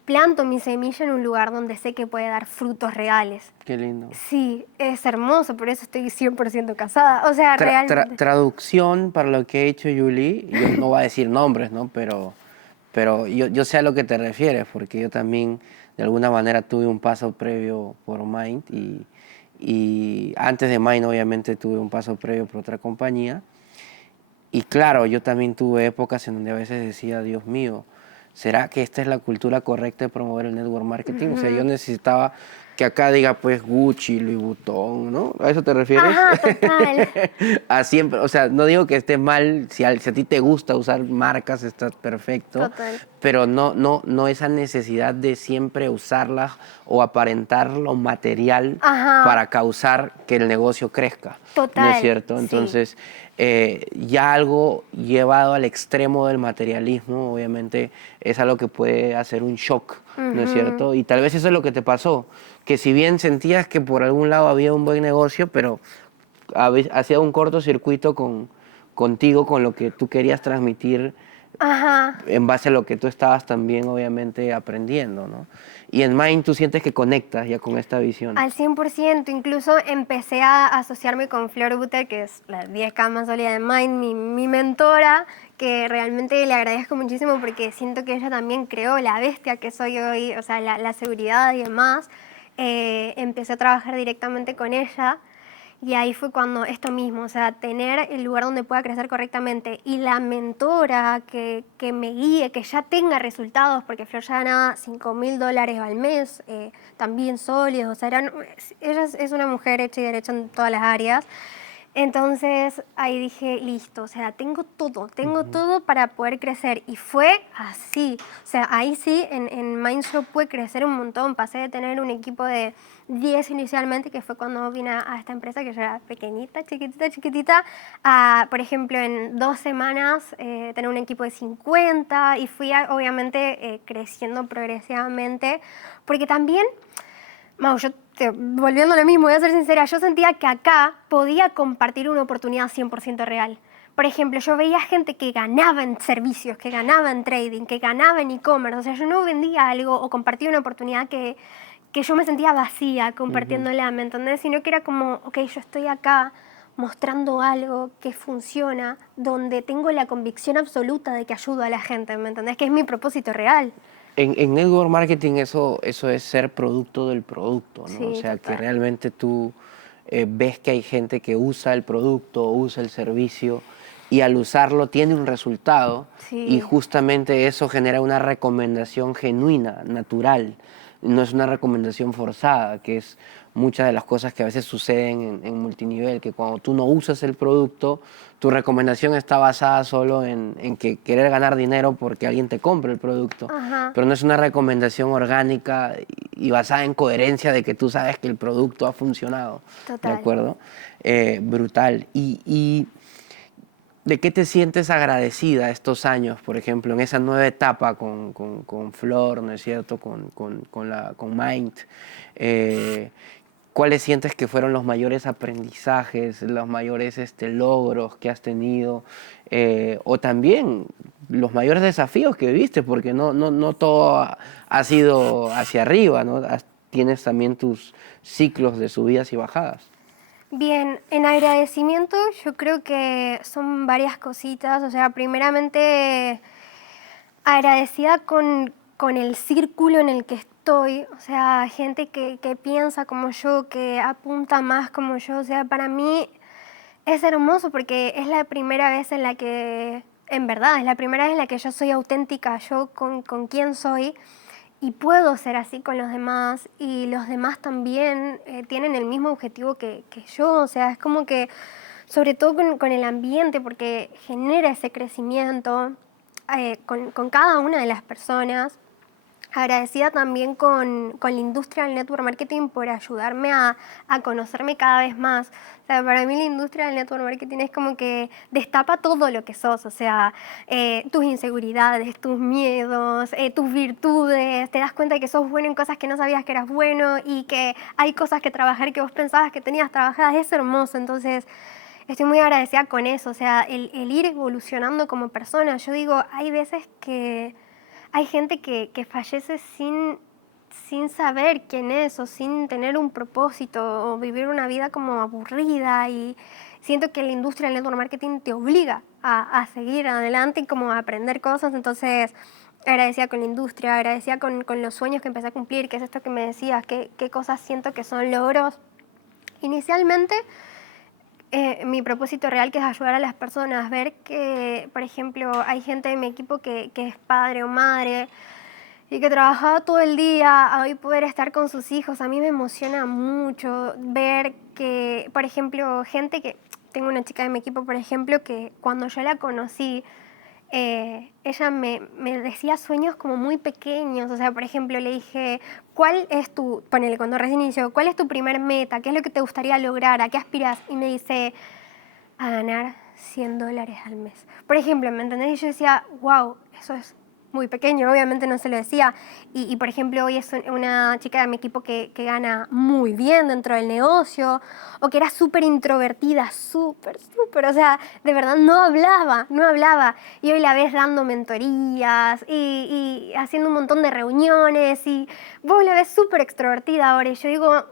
planto mi semilla en un lugar donde sé que puede dar frutos reales. Qué lindo. Sí, es hermoso, por eso estoy 100% casada. O sea, realmente. Traducción para lo que ha hecho Julie, yo no voy a decir nombres, ¿no? Pero yo sé a lo que te refieres, porque yo también de alguna manera tuve un paso previo por Mind y antes de Mind obviamente tuve un paso previo por otra compañía. Y claro, yo también tuve épocas en donde a veces decía, Dios mío, ¿será que esta es la cultura correcta de promover el network marketing? O sea, yo necesitaba que acá diga pues Gucci, Louis Vuitton, ¿no? ¿A eso te refieres? Ajá, total. A siempre, o sea, no digo que esté mal, si a ti te gusta usar marcas, está perfecto, Total. pero no esa necesidad de siempre usarlas o aparentar lo material Ajá, para causar que el negocio crezca, ¿no es total. cierto? Sí. Entonces, ya algo llevado al extremo del materialismo, obviamente, es algo que puede hacer un shock, ¿no es Ujú. cierto? Y tal vez eso es lo que te pasó, que si bien sentías que por algún lado había un buen negocio, pero hacía un cortocircuito contigo, con lo que tú querías transmitir Ajá. en base a lo que tú estabas también, obviamente, aprendiendo, ¿no? Y en Mind tú sientes que conectas ya con esta visión. Al 100%, incluso empecé a asociarme con Flor Buter, que es la 10K más sólida de Mind, mi mentora, que realmente le agradezco muchísimo porque siento que ella también creó la bestia que soy hoy, o sea, la seguridad y demás. Empecé a trabajar directamente con ella y ahí fue cuando esto mismo, o sea, tener el lugar donde pueda crecer correctamente y la mentora que me guíe, que ya tenga resultados, porque Flor ya ganaba $5.000 al mes, también sólidos, o sea, ella es una mujer hecha y derecha en todas las áreas. Entonces ahí dije, listo, o sea, tengo todo para poder crecer. Y fue así. O sea, ahí sí, en Mindshop pude crecer un montón. Pasé de tener un equipo de 10 inicialmente, que fue cuando vine a esta empresa, que yo era pequeñita, chiquitita, a, por ejemplo, en 2 semanas tener un equipo de 50 y fui obviamente creciendo progresivamente, porque también... Mau, volviendo a lo mismo, voy a ser sincera, yo sentía que acá podía compartir una oportunidad 100% real. Por ejemplo, yo veía gente que ganaba en servicios, que ganaba en trading, que ganaba en e-commerce. O sea, yo no vendía algo o compartía una oportunidad que yo me sentía vacía compartiéndola, ¿me entendés? Sino que era como, ok, yo estoy acá mostrando algo que funciona, donde tengo la convicción absoluta de que ayudo a la gente, ¿me entendés? Que es mi propósito real. En network marketing eso es ser producto del producto, ¿no? O Sí, sea, que total. realmente tú ves que hay gente que usa el producto, usa el servicio y al usarlo tiene un resultado y Sí. justamente eso genera una recomendación genuina, natural. No es una recomendación forzada, que es muchas de las cosas que a veces suceden en multinivel, que cuando tú no usas el producto, tu recomendación está basada solo en que querer ganar dinero porque alguien te compre el producto, Ajá, pero no es una recomendación orgánica y basada en coherencia de que tú sabes que el producto ha funcionado, ¿de total. acuerdo? Brutal. Y ¿de qué te sientes agradecida estos años, por ejemplo, en esa nueva etapa con Flor, ¿no es cierto?, con Mind? ¿Cuáles sientes que fueron los mayores aprendizajes, los mayores logros que has tenido? O también los mayores desafíos que viviste, porque no todo ha sido hacia arriba, ¿no? Tienes también tus ciclos de subidas y bajadas. Bien, en agradecimiento yo creo que son varias cositas. O sea, primeramente agradecida con el círculo en el que estoy. O sea, gente que piensa como yo, que apunta más como yo. O sea, para mí es hermoso porque es la primera vez en la que, en verdad, es la primera vez en la que yo soy auténtica, yo con quién soy. Y puedo ser así con los demás y los demás también tienen el mismo objetivo que yo. O sea, es como que, sobre todo con el ambiente, porque genera ese crecimiento con cada una de las personas. Agradecida también con la industria del network marketing por ayudarme a conocerme cada vez más. O sea, para mí la industria del network marketing es como que destapa todo lo que sos. O sea, tus inseguridades, tus miedos, tus virtudes. Te das cuenta de que sos bueno en cosas que no sabías que eras bueno y que hay cosas que trabajar que vos pensabas que tenías trabajadas. Es hermoso. Entonces, estoy muy agradecida con eso. O sea, el ir evolucionando como persona. Yo digo, hay veces que hay gente que fallece sin saber quién es o sin tener un propósito o vivir una vida como aburrida, y siento que la industria del network marketing te obliga a seguir adelante y como a aprender cosas. Entonces, agradecida con la industria, agradecida con los sueños que empecé a cumplir, que es esto que me decías, qué cosas siento que son logros. Inicialmente, mi propósito real, que es ayudar a las personas, ver que, por ejemplo, hay gente de mi equipo que es padre o madre y que trabajaba todo el día, a hoy poder estar con sus hijos. A mí me emociona mucho ver que, por ejemplo, gente que... Tengo una chica de mi equipo, por ejemplo, que cuando yo la conocí, ella me decía sueños como muy pequeños. O sea, por ejemplo, le dije, ¿cuál es tu, ponele, cuando recién inició, cuál es tu primer meta? ¿Qué es lo que te gustaría lograr? ¿A qué aspiras? Y me dice, a ganar $100 al mes. Por ejemplo, ¿me entendés? Y yo decía, wow, eso es muy pequeño, obviamente no se lo decía. Y por ejemplo, hoy es una chica de mi equipo que gana muy bien dentro del negocio, o que era súper introvertida, súper, o sea, de verdad no hablaba. Y hoy la ves dando mentorías y haciendo un montón de reuniones, y vos la ves súper extrovertida ahora. Y yo digo,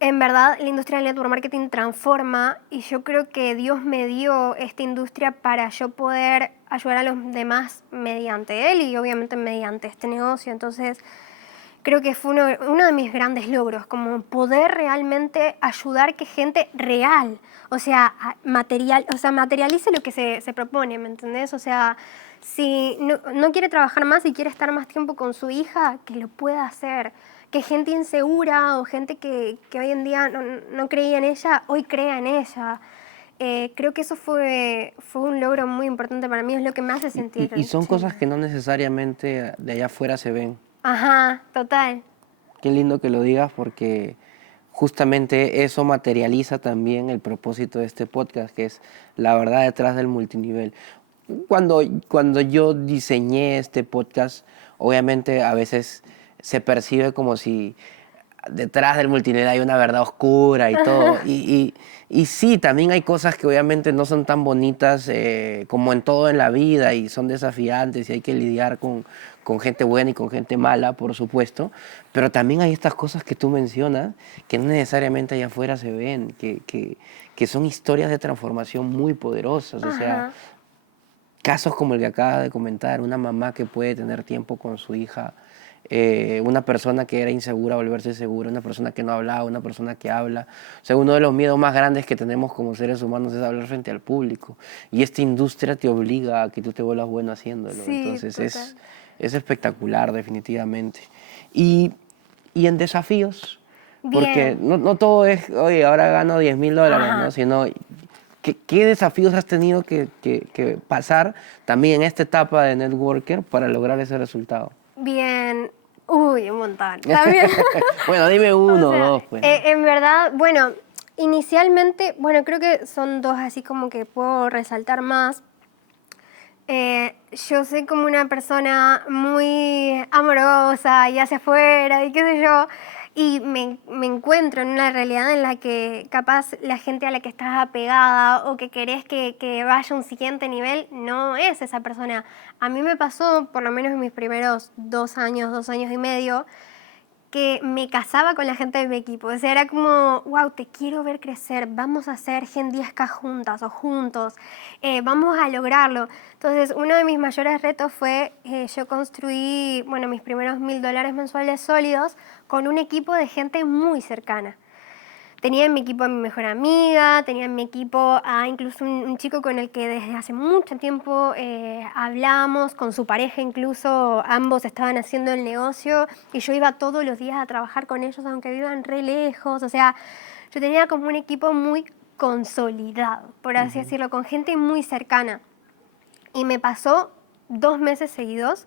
en verdad, la industria del network marketing transforma, y yo creo que Dios me dio esta industria para yo poder ayudar a los demás mediante él y obviamente mediante este negocio. Entonces, creo que fue uno de mis grandes logros, como poder realmente ayudar que gente real, o sea, materialice lo que se propone, ¿me entendés? O sea, si no quiere trabajar más y quiere estar más tiempo con su hija, que lo pueda hacer, que gente insegura o gente que hoy en día no creía en ella, hoy crea en ella. Creo que eso fue un logro muy importante para mí, es lo que me hace sentir. Y son cosas chingona. que no necesariamente de allá afuera se ven. Ajá, total. Qué lindo que lo digas porque justamente eso materializa también el propósito de este podcast, que es la verdad detrás del multinivel. Cuando yo diseñé este podcast, obviamente a veces se percibe como si detrás del multinivel hay una verdad oscura y todo. Y sí, también hay cosas que obviamente no son tan bonitas como en todo en la vida y son desafiantes y hay que lidiar con gente buena y con gente mala, por supuesto. Pero también hay estas cosas que tú mencionas que no necesariamente allá afuera se ven, que son historias de transformación muy poderosas. O sea, Ajá. casos como el que acabas de comentar, una mamá que puede tener tiempo con su hija, una persona que era insegura volverse segura, una persona que no hablaba, una persona que habla. O sea, uno de los miedos más grandes que tenemos como seres humanos es hablar frente al público. Y esta industria te obliga a que tú te vuelvas bueno haciéndolo. Sí, Entonces total. es espectacular, definitivamente. Y en desafíos, porque Bien. no todo es, oye, ahora gano $10,000, ¿no? Ajá. Sino ¿qué desafíos has tenido que pasar también en esta etapa de networker para lograr ese resultado? Bien. Uy, un montón. También. Bueno, dime O uno o sea, dos, pues. en verdad, bueno, inicialmente, bueno, creo que son dos así como que puedo resaltar más. Yo soy como una persona muy amorosa y hacia afuera y qué sé yo, y me encuentro en una realidad en la que capaz la gente a la que estás apegada o que querés que vaya a un siguiente nivel no es esa persona. A mí me pasó, por lo menos en mis primeros 2 años y medio, que me casaba con la gente de mi equipo. O sea, era como, wow, te quiero ver crecer, vamos a hacer Gen 10K juntas o juntos, vamos a lograrlo. Entonces, uno de mis mayores retos fue, yo construí, bueno, mis primeros $1,000 mensuales sólidos con un equipo de gente muy cercana. Tenía en mi equipo a mi mejor amiga, tenía en mi equipo a incluso un chico con el que desde hace mucho tiempo hablamos, con su pareja incluso, ambos estaban haciendo el negocio y yo iba todos los días a trabajar con ellos aunque vivan re lejos. O sea, yo tenía como un equipo muy consolidado, por así decirlo, con gente muy cercana. Y me pasó 2 meses seguidos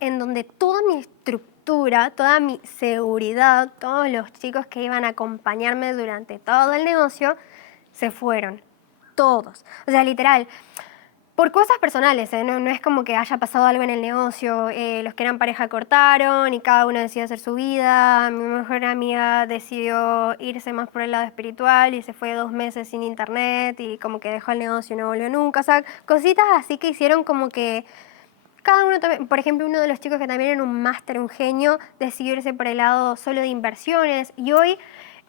en donde toda mi estructura, toda mi seguridad, todos los chicos que iban a acompañarme durante todo el negocio, se fueron. Todos. O sea, literal. Por cosas personales, ¿eh? No es como que haya pasado algo en el negocio. Los que eran pareja cortaron y cada uno decidió hacer su vida. Mi mejor amiga decidió irse más por el lado espiritual y se fue 2 meses sin internet y como que dejó el negocio y no volvió nunca. O sea, cositas así que hicieron como que cada uno también, por ejemplo, uno de los chicos que también era un máster, un genio, decidió irse por el lado solo de inversiones y hoy,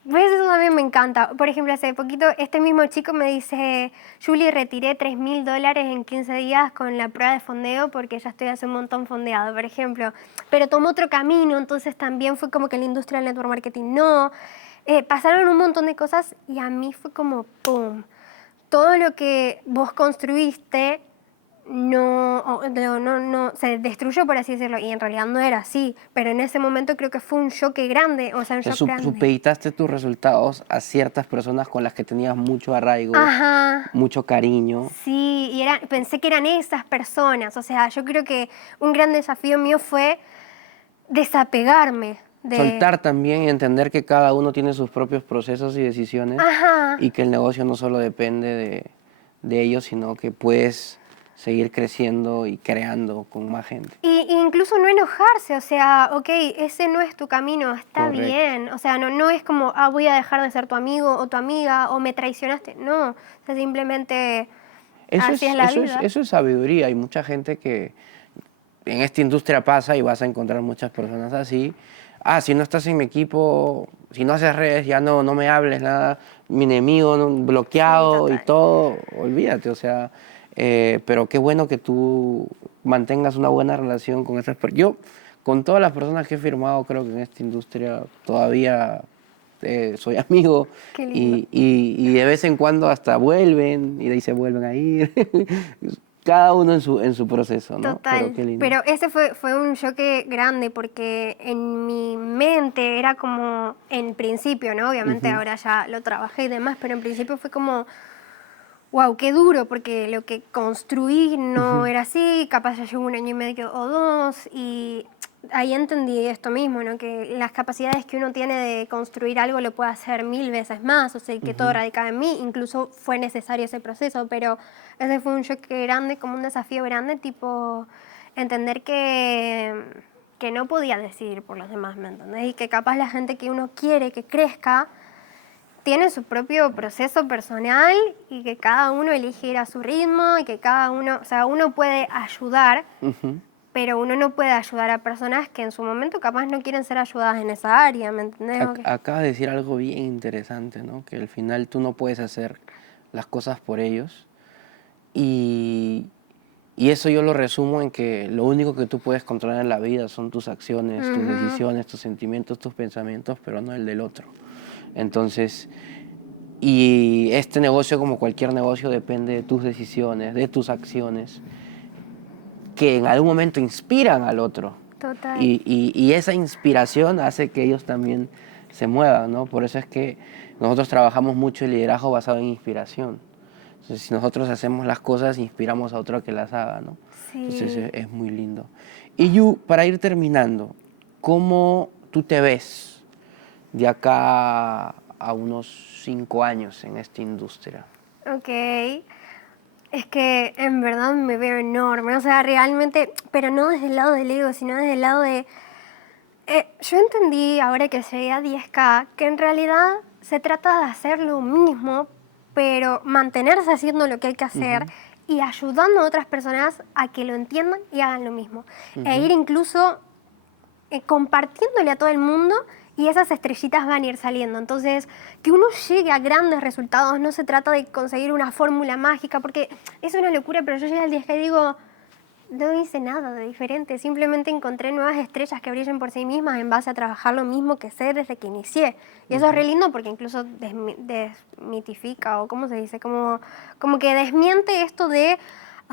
pues eso también me encanta. Por ejemplo, hace poquito este mismo chico me dice, Julie, retiré $3,000 en 15 días con la prueba de fondeo porque ya estoy hace un montón fondeado, por ejemplo. Pero tomó otro camino, entonces también fue como que la industria del network marketing no. Pasaron un montón de cosas y a mí fue como, ¡pum! Todo lo que vos construiste no, se destruyó, por así decirlo, y en realidad no era así, pero en ese momento creo que fue un choque grande, o sea, un O sea, shock grande. supeditaste tus resultados a ciertas personas con las que tenías mucho arraigo, Ajá, mucho cariño. sí, y pensé que eran esas personas, o sea, yo creo que un gran desafío mío fue desapegarme de... Soltar también y entender que cada uno tiene sus propios procesos y decisiones Ajá. y que el negocio no solo depende de ellos, sino que puedes seguir creciendo y creando con más gente. Y incluso no enojarse, o sea, ok, ese no es tu camino, está Correcto. bien. O sea, no es como, voy a dejar de ser tu amigo o tu amiga o me traicionaste. No, o sea, simplemente así es la vida. Eso es sabiduría. Hay mucha gente que en esta industria pasa y vas a encontrar muchas personas así. Si no estás en mi equipo, si no haces redes, ya no me hables nada, mi enemigo Sí, bloqueado y total. todo, olvídate, o sea, pero qué bueno que tú mantengas una buena relación con esas personas. Yo, con todas las personas que he firmado, creo que en esta industria todavía soy amigo Qué lindo. y de vez en cuando hasta vuelven y de ahí se vuelven a ir. cada uno en su proceso, ¿no? Total, Pero qué lindo. pero ese fue un choque grande porque en mi mente era como, en principio, ¿no? Obviamente Ujú, ahora ya lo trabajé y demás, pero en principio fue como, wow, qué duro, porque lo que construí no ujú, era así, capaz ya llevo un año y medio o dos, y ahí entendí esto mismo, ¿no? Que las capacidades que uno tiene de construir algo lo puede hacer 1000 veces más, o sea, que todo ujú. radicaba en mí, incluso fue necesario ese proceso, pero ese fue un shock grande, como un desafío grande, tipo entender que no podía decidir por los demás, ¿me entendés? Y que capaz la gente que uno quiere que crezca tiene su propio proceso personal y que cada uno elige ir a su ritmo y que cada uno, o sea, uno puede ayudar, Ujú. pero uno no puede ayudar a personas que en su momento capaz no quieren ser ayudadas en esa área, ¿me entendés? Acabas de decir algo bien interesante, ¿no? Que al final tú no puedes hacer las cosas por ellos. Y, y eso yo lo resumo en que lo único que tú puedes controlar en la vida son tus acciones, tus Ujú, decisiones, tus sentimientos, tus pensamientos, pero no el del otro. Entonces, y este negocio, como cualquier negocio, depende de tus decisiones, de tus acciones, que en algún momento inspiran al otro. total. Y esa inspiración hace que ellos también se muevan, ¿no? Por eso es que nosotros trabajamos mucho el liderazgo basado en inspiración. Entonces, si nosotros hacemos las cosas, inspiramos a otro a que las haga, ¿no? Entonces, Sí. es muy lindo. Y Yu, para ir terminando, ¿cómo tú te ves de acá a unos 5 años en esta industria? Ok. Es que en verdad me veo enorme, o sea, realmente, pero no desde el lado del ego, sino desde el lado de... yo entendí ahora que llegué a 10K que en realidad se trata de hacer lo mismo, pero mantenerse haciendo lo que hay que hacer Ujú, y ayudando a otras personas a que lo entiendan y hagan lo mismo. E ujú, ir incluso compartiéndole a todo el mundo y esas estrellitas van a ir saliendo. Entonces, que uno llegue a grandes resultados no se trata de conseguir una fórmula mágica, porque es una locura, pero yo llegué al 10K y digo, no hice nada de diferente, simplemente encontré nuevas estrellas que brillan por sí mismas en base a trabajar lo mismo que sé desde que inicié. Y eso es ujú. re lindo porque incluso desmitifica, o cómo se dice, como que desmiente esto de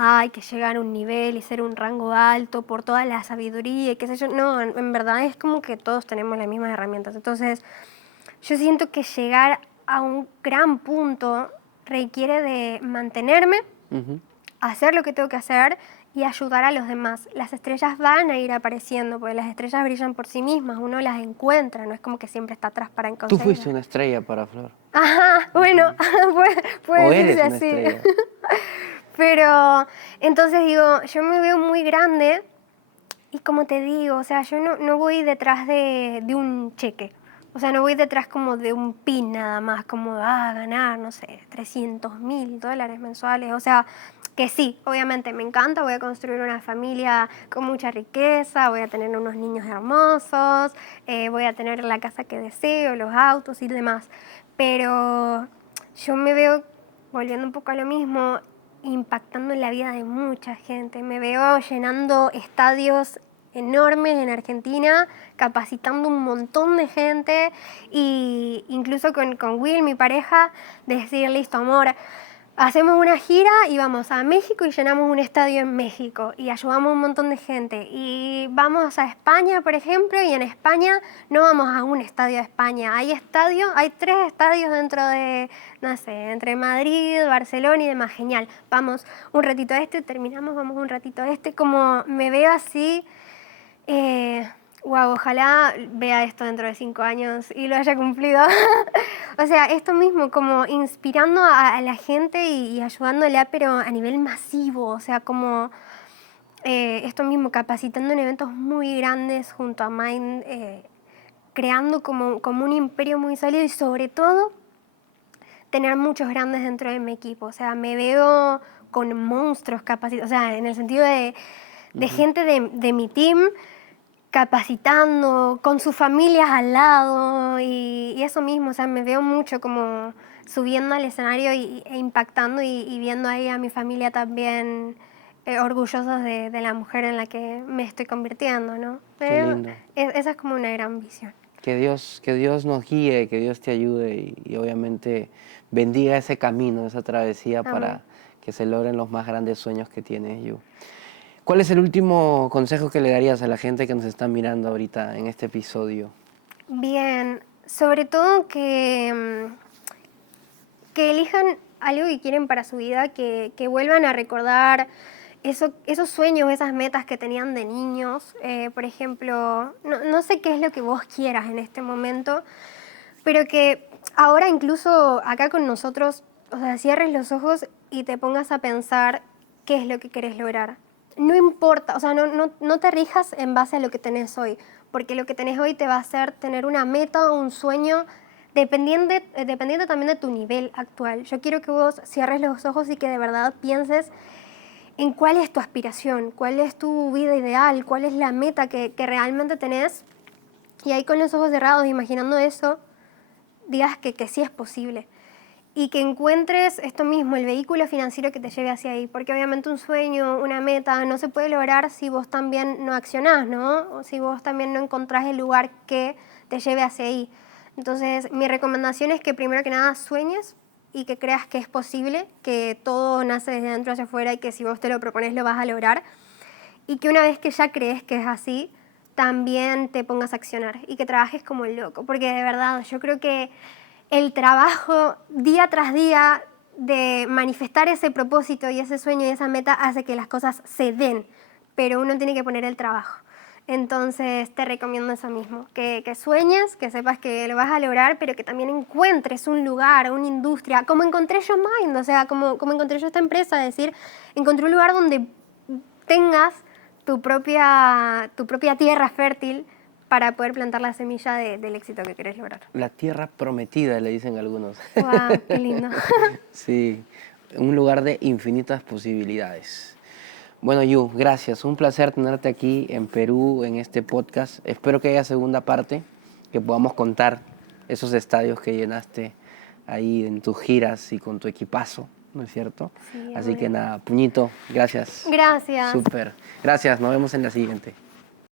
hay que llegar a un nivel y ser un rango alto por toda la sabiduría y qué sé yo. No, en verdad es como que todos tenemos las mismas herramientas. Entonces, yo siento que llegar a un gran punto requiere de mantenerme, Ujú. hacer lo que tengo que hacer y ayudar a los demás. Las estrellas van a ir apareciendo, porque las estrellas brillan por sí mismas, uno las encuentra, no es como que siempre está atrás para Tú fuiste conseguirlas. una estrella para Flor. Ajá, bueno, puede O decirse eres una así. estrella. Pero entonces digo, yo me veo muy grande y como te digo, o sea, yo no voy detrás de un cheque. O sea, no voy detrás como de un pin nada más, como, ganar, no sé, $300.000 mensuales. O sea, que sí, obviamente me encanta, voy a construir una familia con mucha riqueza, voy a tener unos niños hermosos, voy a tener la casa que deseo, los autos y demás. Pero yo me veo, volviendo un poco a lo mismo, impactando en la vida de mucha gente. Me veo llenando estadios enormes en Argentina, capacitando un montón de gente y incluso con Will, mi pareja, decir, listo, amor, hacemos una gira y vamos a México y llenamos un estadio en México y ayudamos a un montón de gente. Y vamos a España, por ejemplo, y en España no vamos a un estadio de España. Hay 3 estadios dentro de, no sé, entre Madrid, Barcelona y demás. Genial. Vamos un ratito a este, terminamos, vamos un ratito a este. Como me veo así, wow, ojalá vea esto dentro de 5 años y lo haya cumplido. O sea, esto mismo, como inspirando a la gente y ayudándola, pero a nivel masivo. O sea, como esto mismo, capacitando en eventos muy grandes junto a Mind, creando como un imperio muy sólido y sobre todo tener muchos grandes dentro de mi equipo. O sea, me veo con monstruos capacitados, o sea, en el sentido de Ujú. gente de mi team capacitando, con sus familias al lado y eso mismo, o sea, me veo mucho como subiendo al escenario e impactando y viendo ahí a mi familia también orgullosos de la mujer en la que me estoy convirtiendo, ¿no? Qué lindo. Esa es como una gran visión. Que Dios nos guíe, que Dios te ayude y obviamente bendiga ese camino, esa travesía Amén. para que se logren los más grandes sueños que tienes, Yu. ¿Cuál es el último consejo que le darías a la gente que nos está mirando ahorita en este episodio? Bien, sobre todo que elijan algo que quieren para su vida, que vuelvan a recordar esos sueños, esas metas que tenían de niños. Por ejemplo, no sé qué es lo que vos quieras en este momento, pero que ahora incluso acá con nosotros, o sea, cierres los ojos y te pongas a pensar qué es lo que querés lograr. No importa, o sea, no te rijas en base a lo que tenés hoy, porque lo que tenés hoy te va a hacer tener una meta o un sueño dependiente también de tu nivel actual. Yo quiero que vos cierres los ojos y que de verdad pienses en cuál es tu aspiración, cuál es tu vida ideal, cuál es la meta que realmente tenés. Y ahí con los ojos cerrados, imaginando eso, digas que sí es posible. Y que encuentres esto mismo, el vehículo financiero que te lleve hacia ahí. Porque obviamente un sueño, una meta, no se puede lograr si vos también no accionás, ¿no? O si vos también no encontrás el lugar que te lleve hacia ahí. Entonces, mi recomendación es que primero que nada sueñes y que creas que es posible, que todo nace desde dentro hacia afuera y que si vos te lo propones lo vas a lograr. Y que una vez que ya crees que es así, también te pongas a accionar y que trabajes como el loco. Porque de verdad, yo creo que el trabajo día tras día de manifestar ese propósito y ese sueño y esa meta hace que las cosas se den, pero uno tiene que poner el trabajo. Entonces te recomiendo eso mismo, que sueñes, que sepas que lo vas a lograr, pero que también encuentres un lugar, una industria, como encontré yo Mind, o sea, como encontré yo esta empresa, es decir, encontré un lugar donde tengas tu propia tierra fértil para poder plantar la semilla del éxito que querés lograr. La tierra prometida, le dicen algunos. ¡Wow! ¡Qué lindo! Sí, un lugar de infinitas posibilidades. Bueno, Yu, gracias. Un placer tenerte aquí en Perú, en este podcast. Espero que haya segunda parte, que podamos contar esos estadios que llenaste ahí en tus giras y con tu equipazo, ¿no es cierto? Sí, Así que amor. nada, puñito, gracias. Gracias. Súper. Gracias, nos vemos en la siguiente.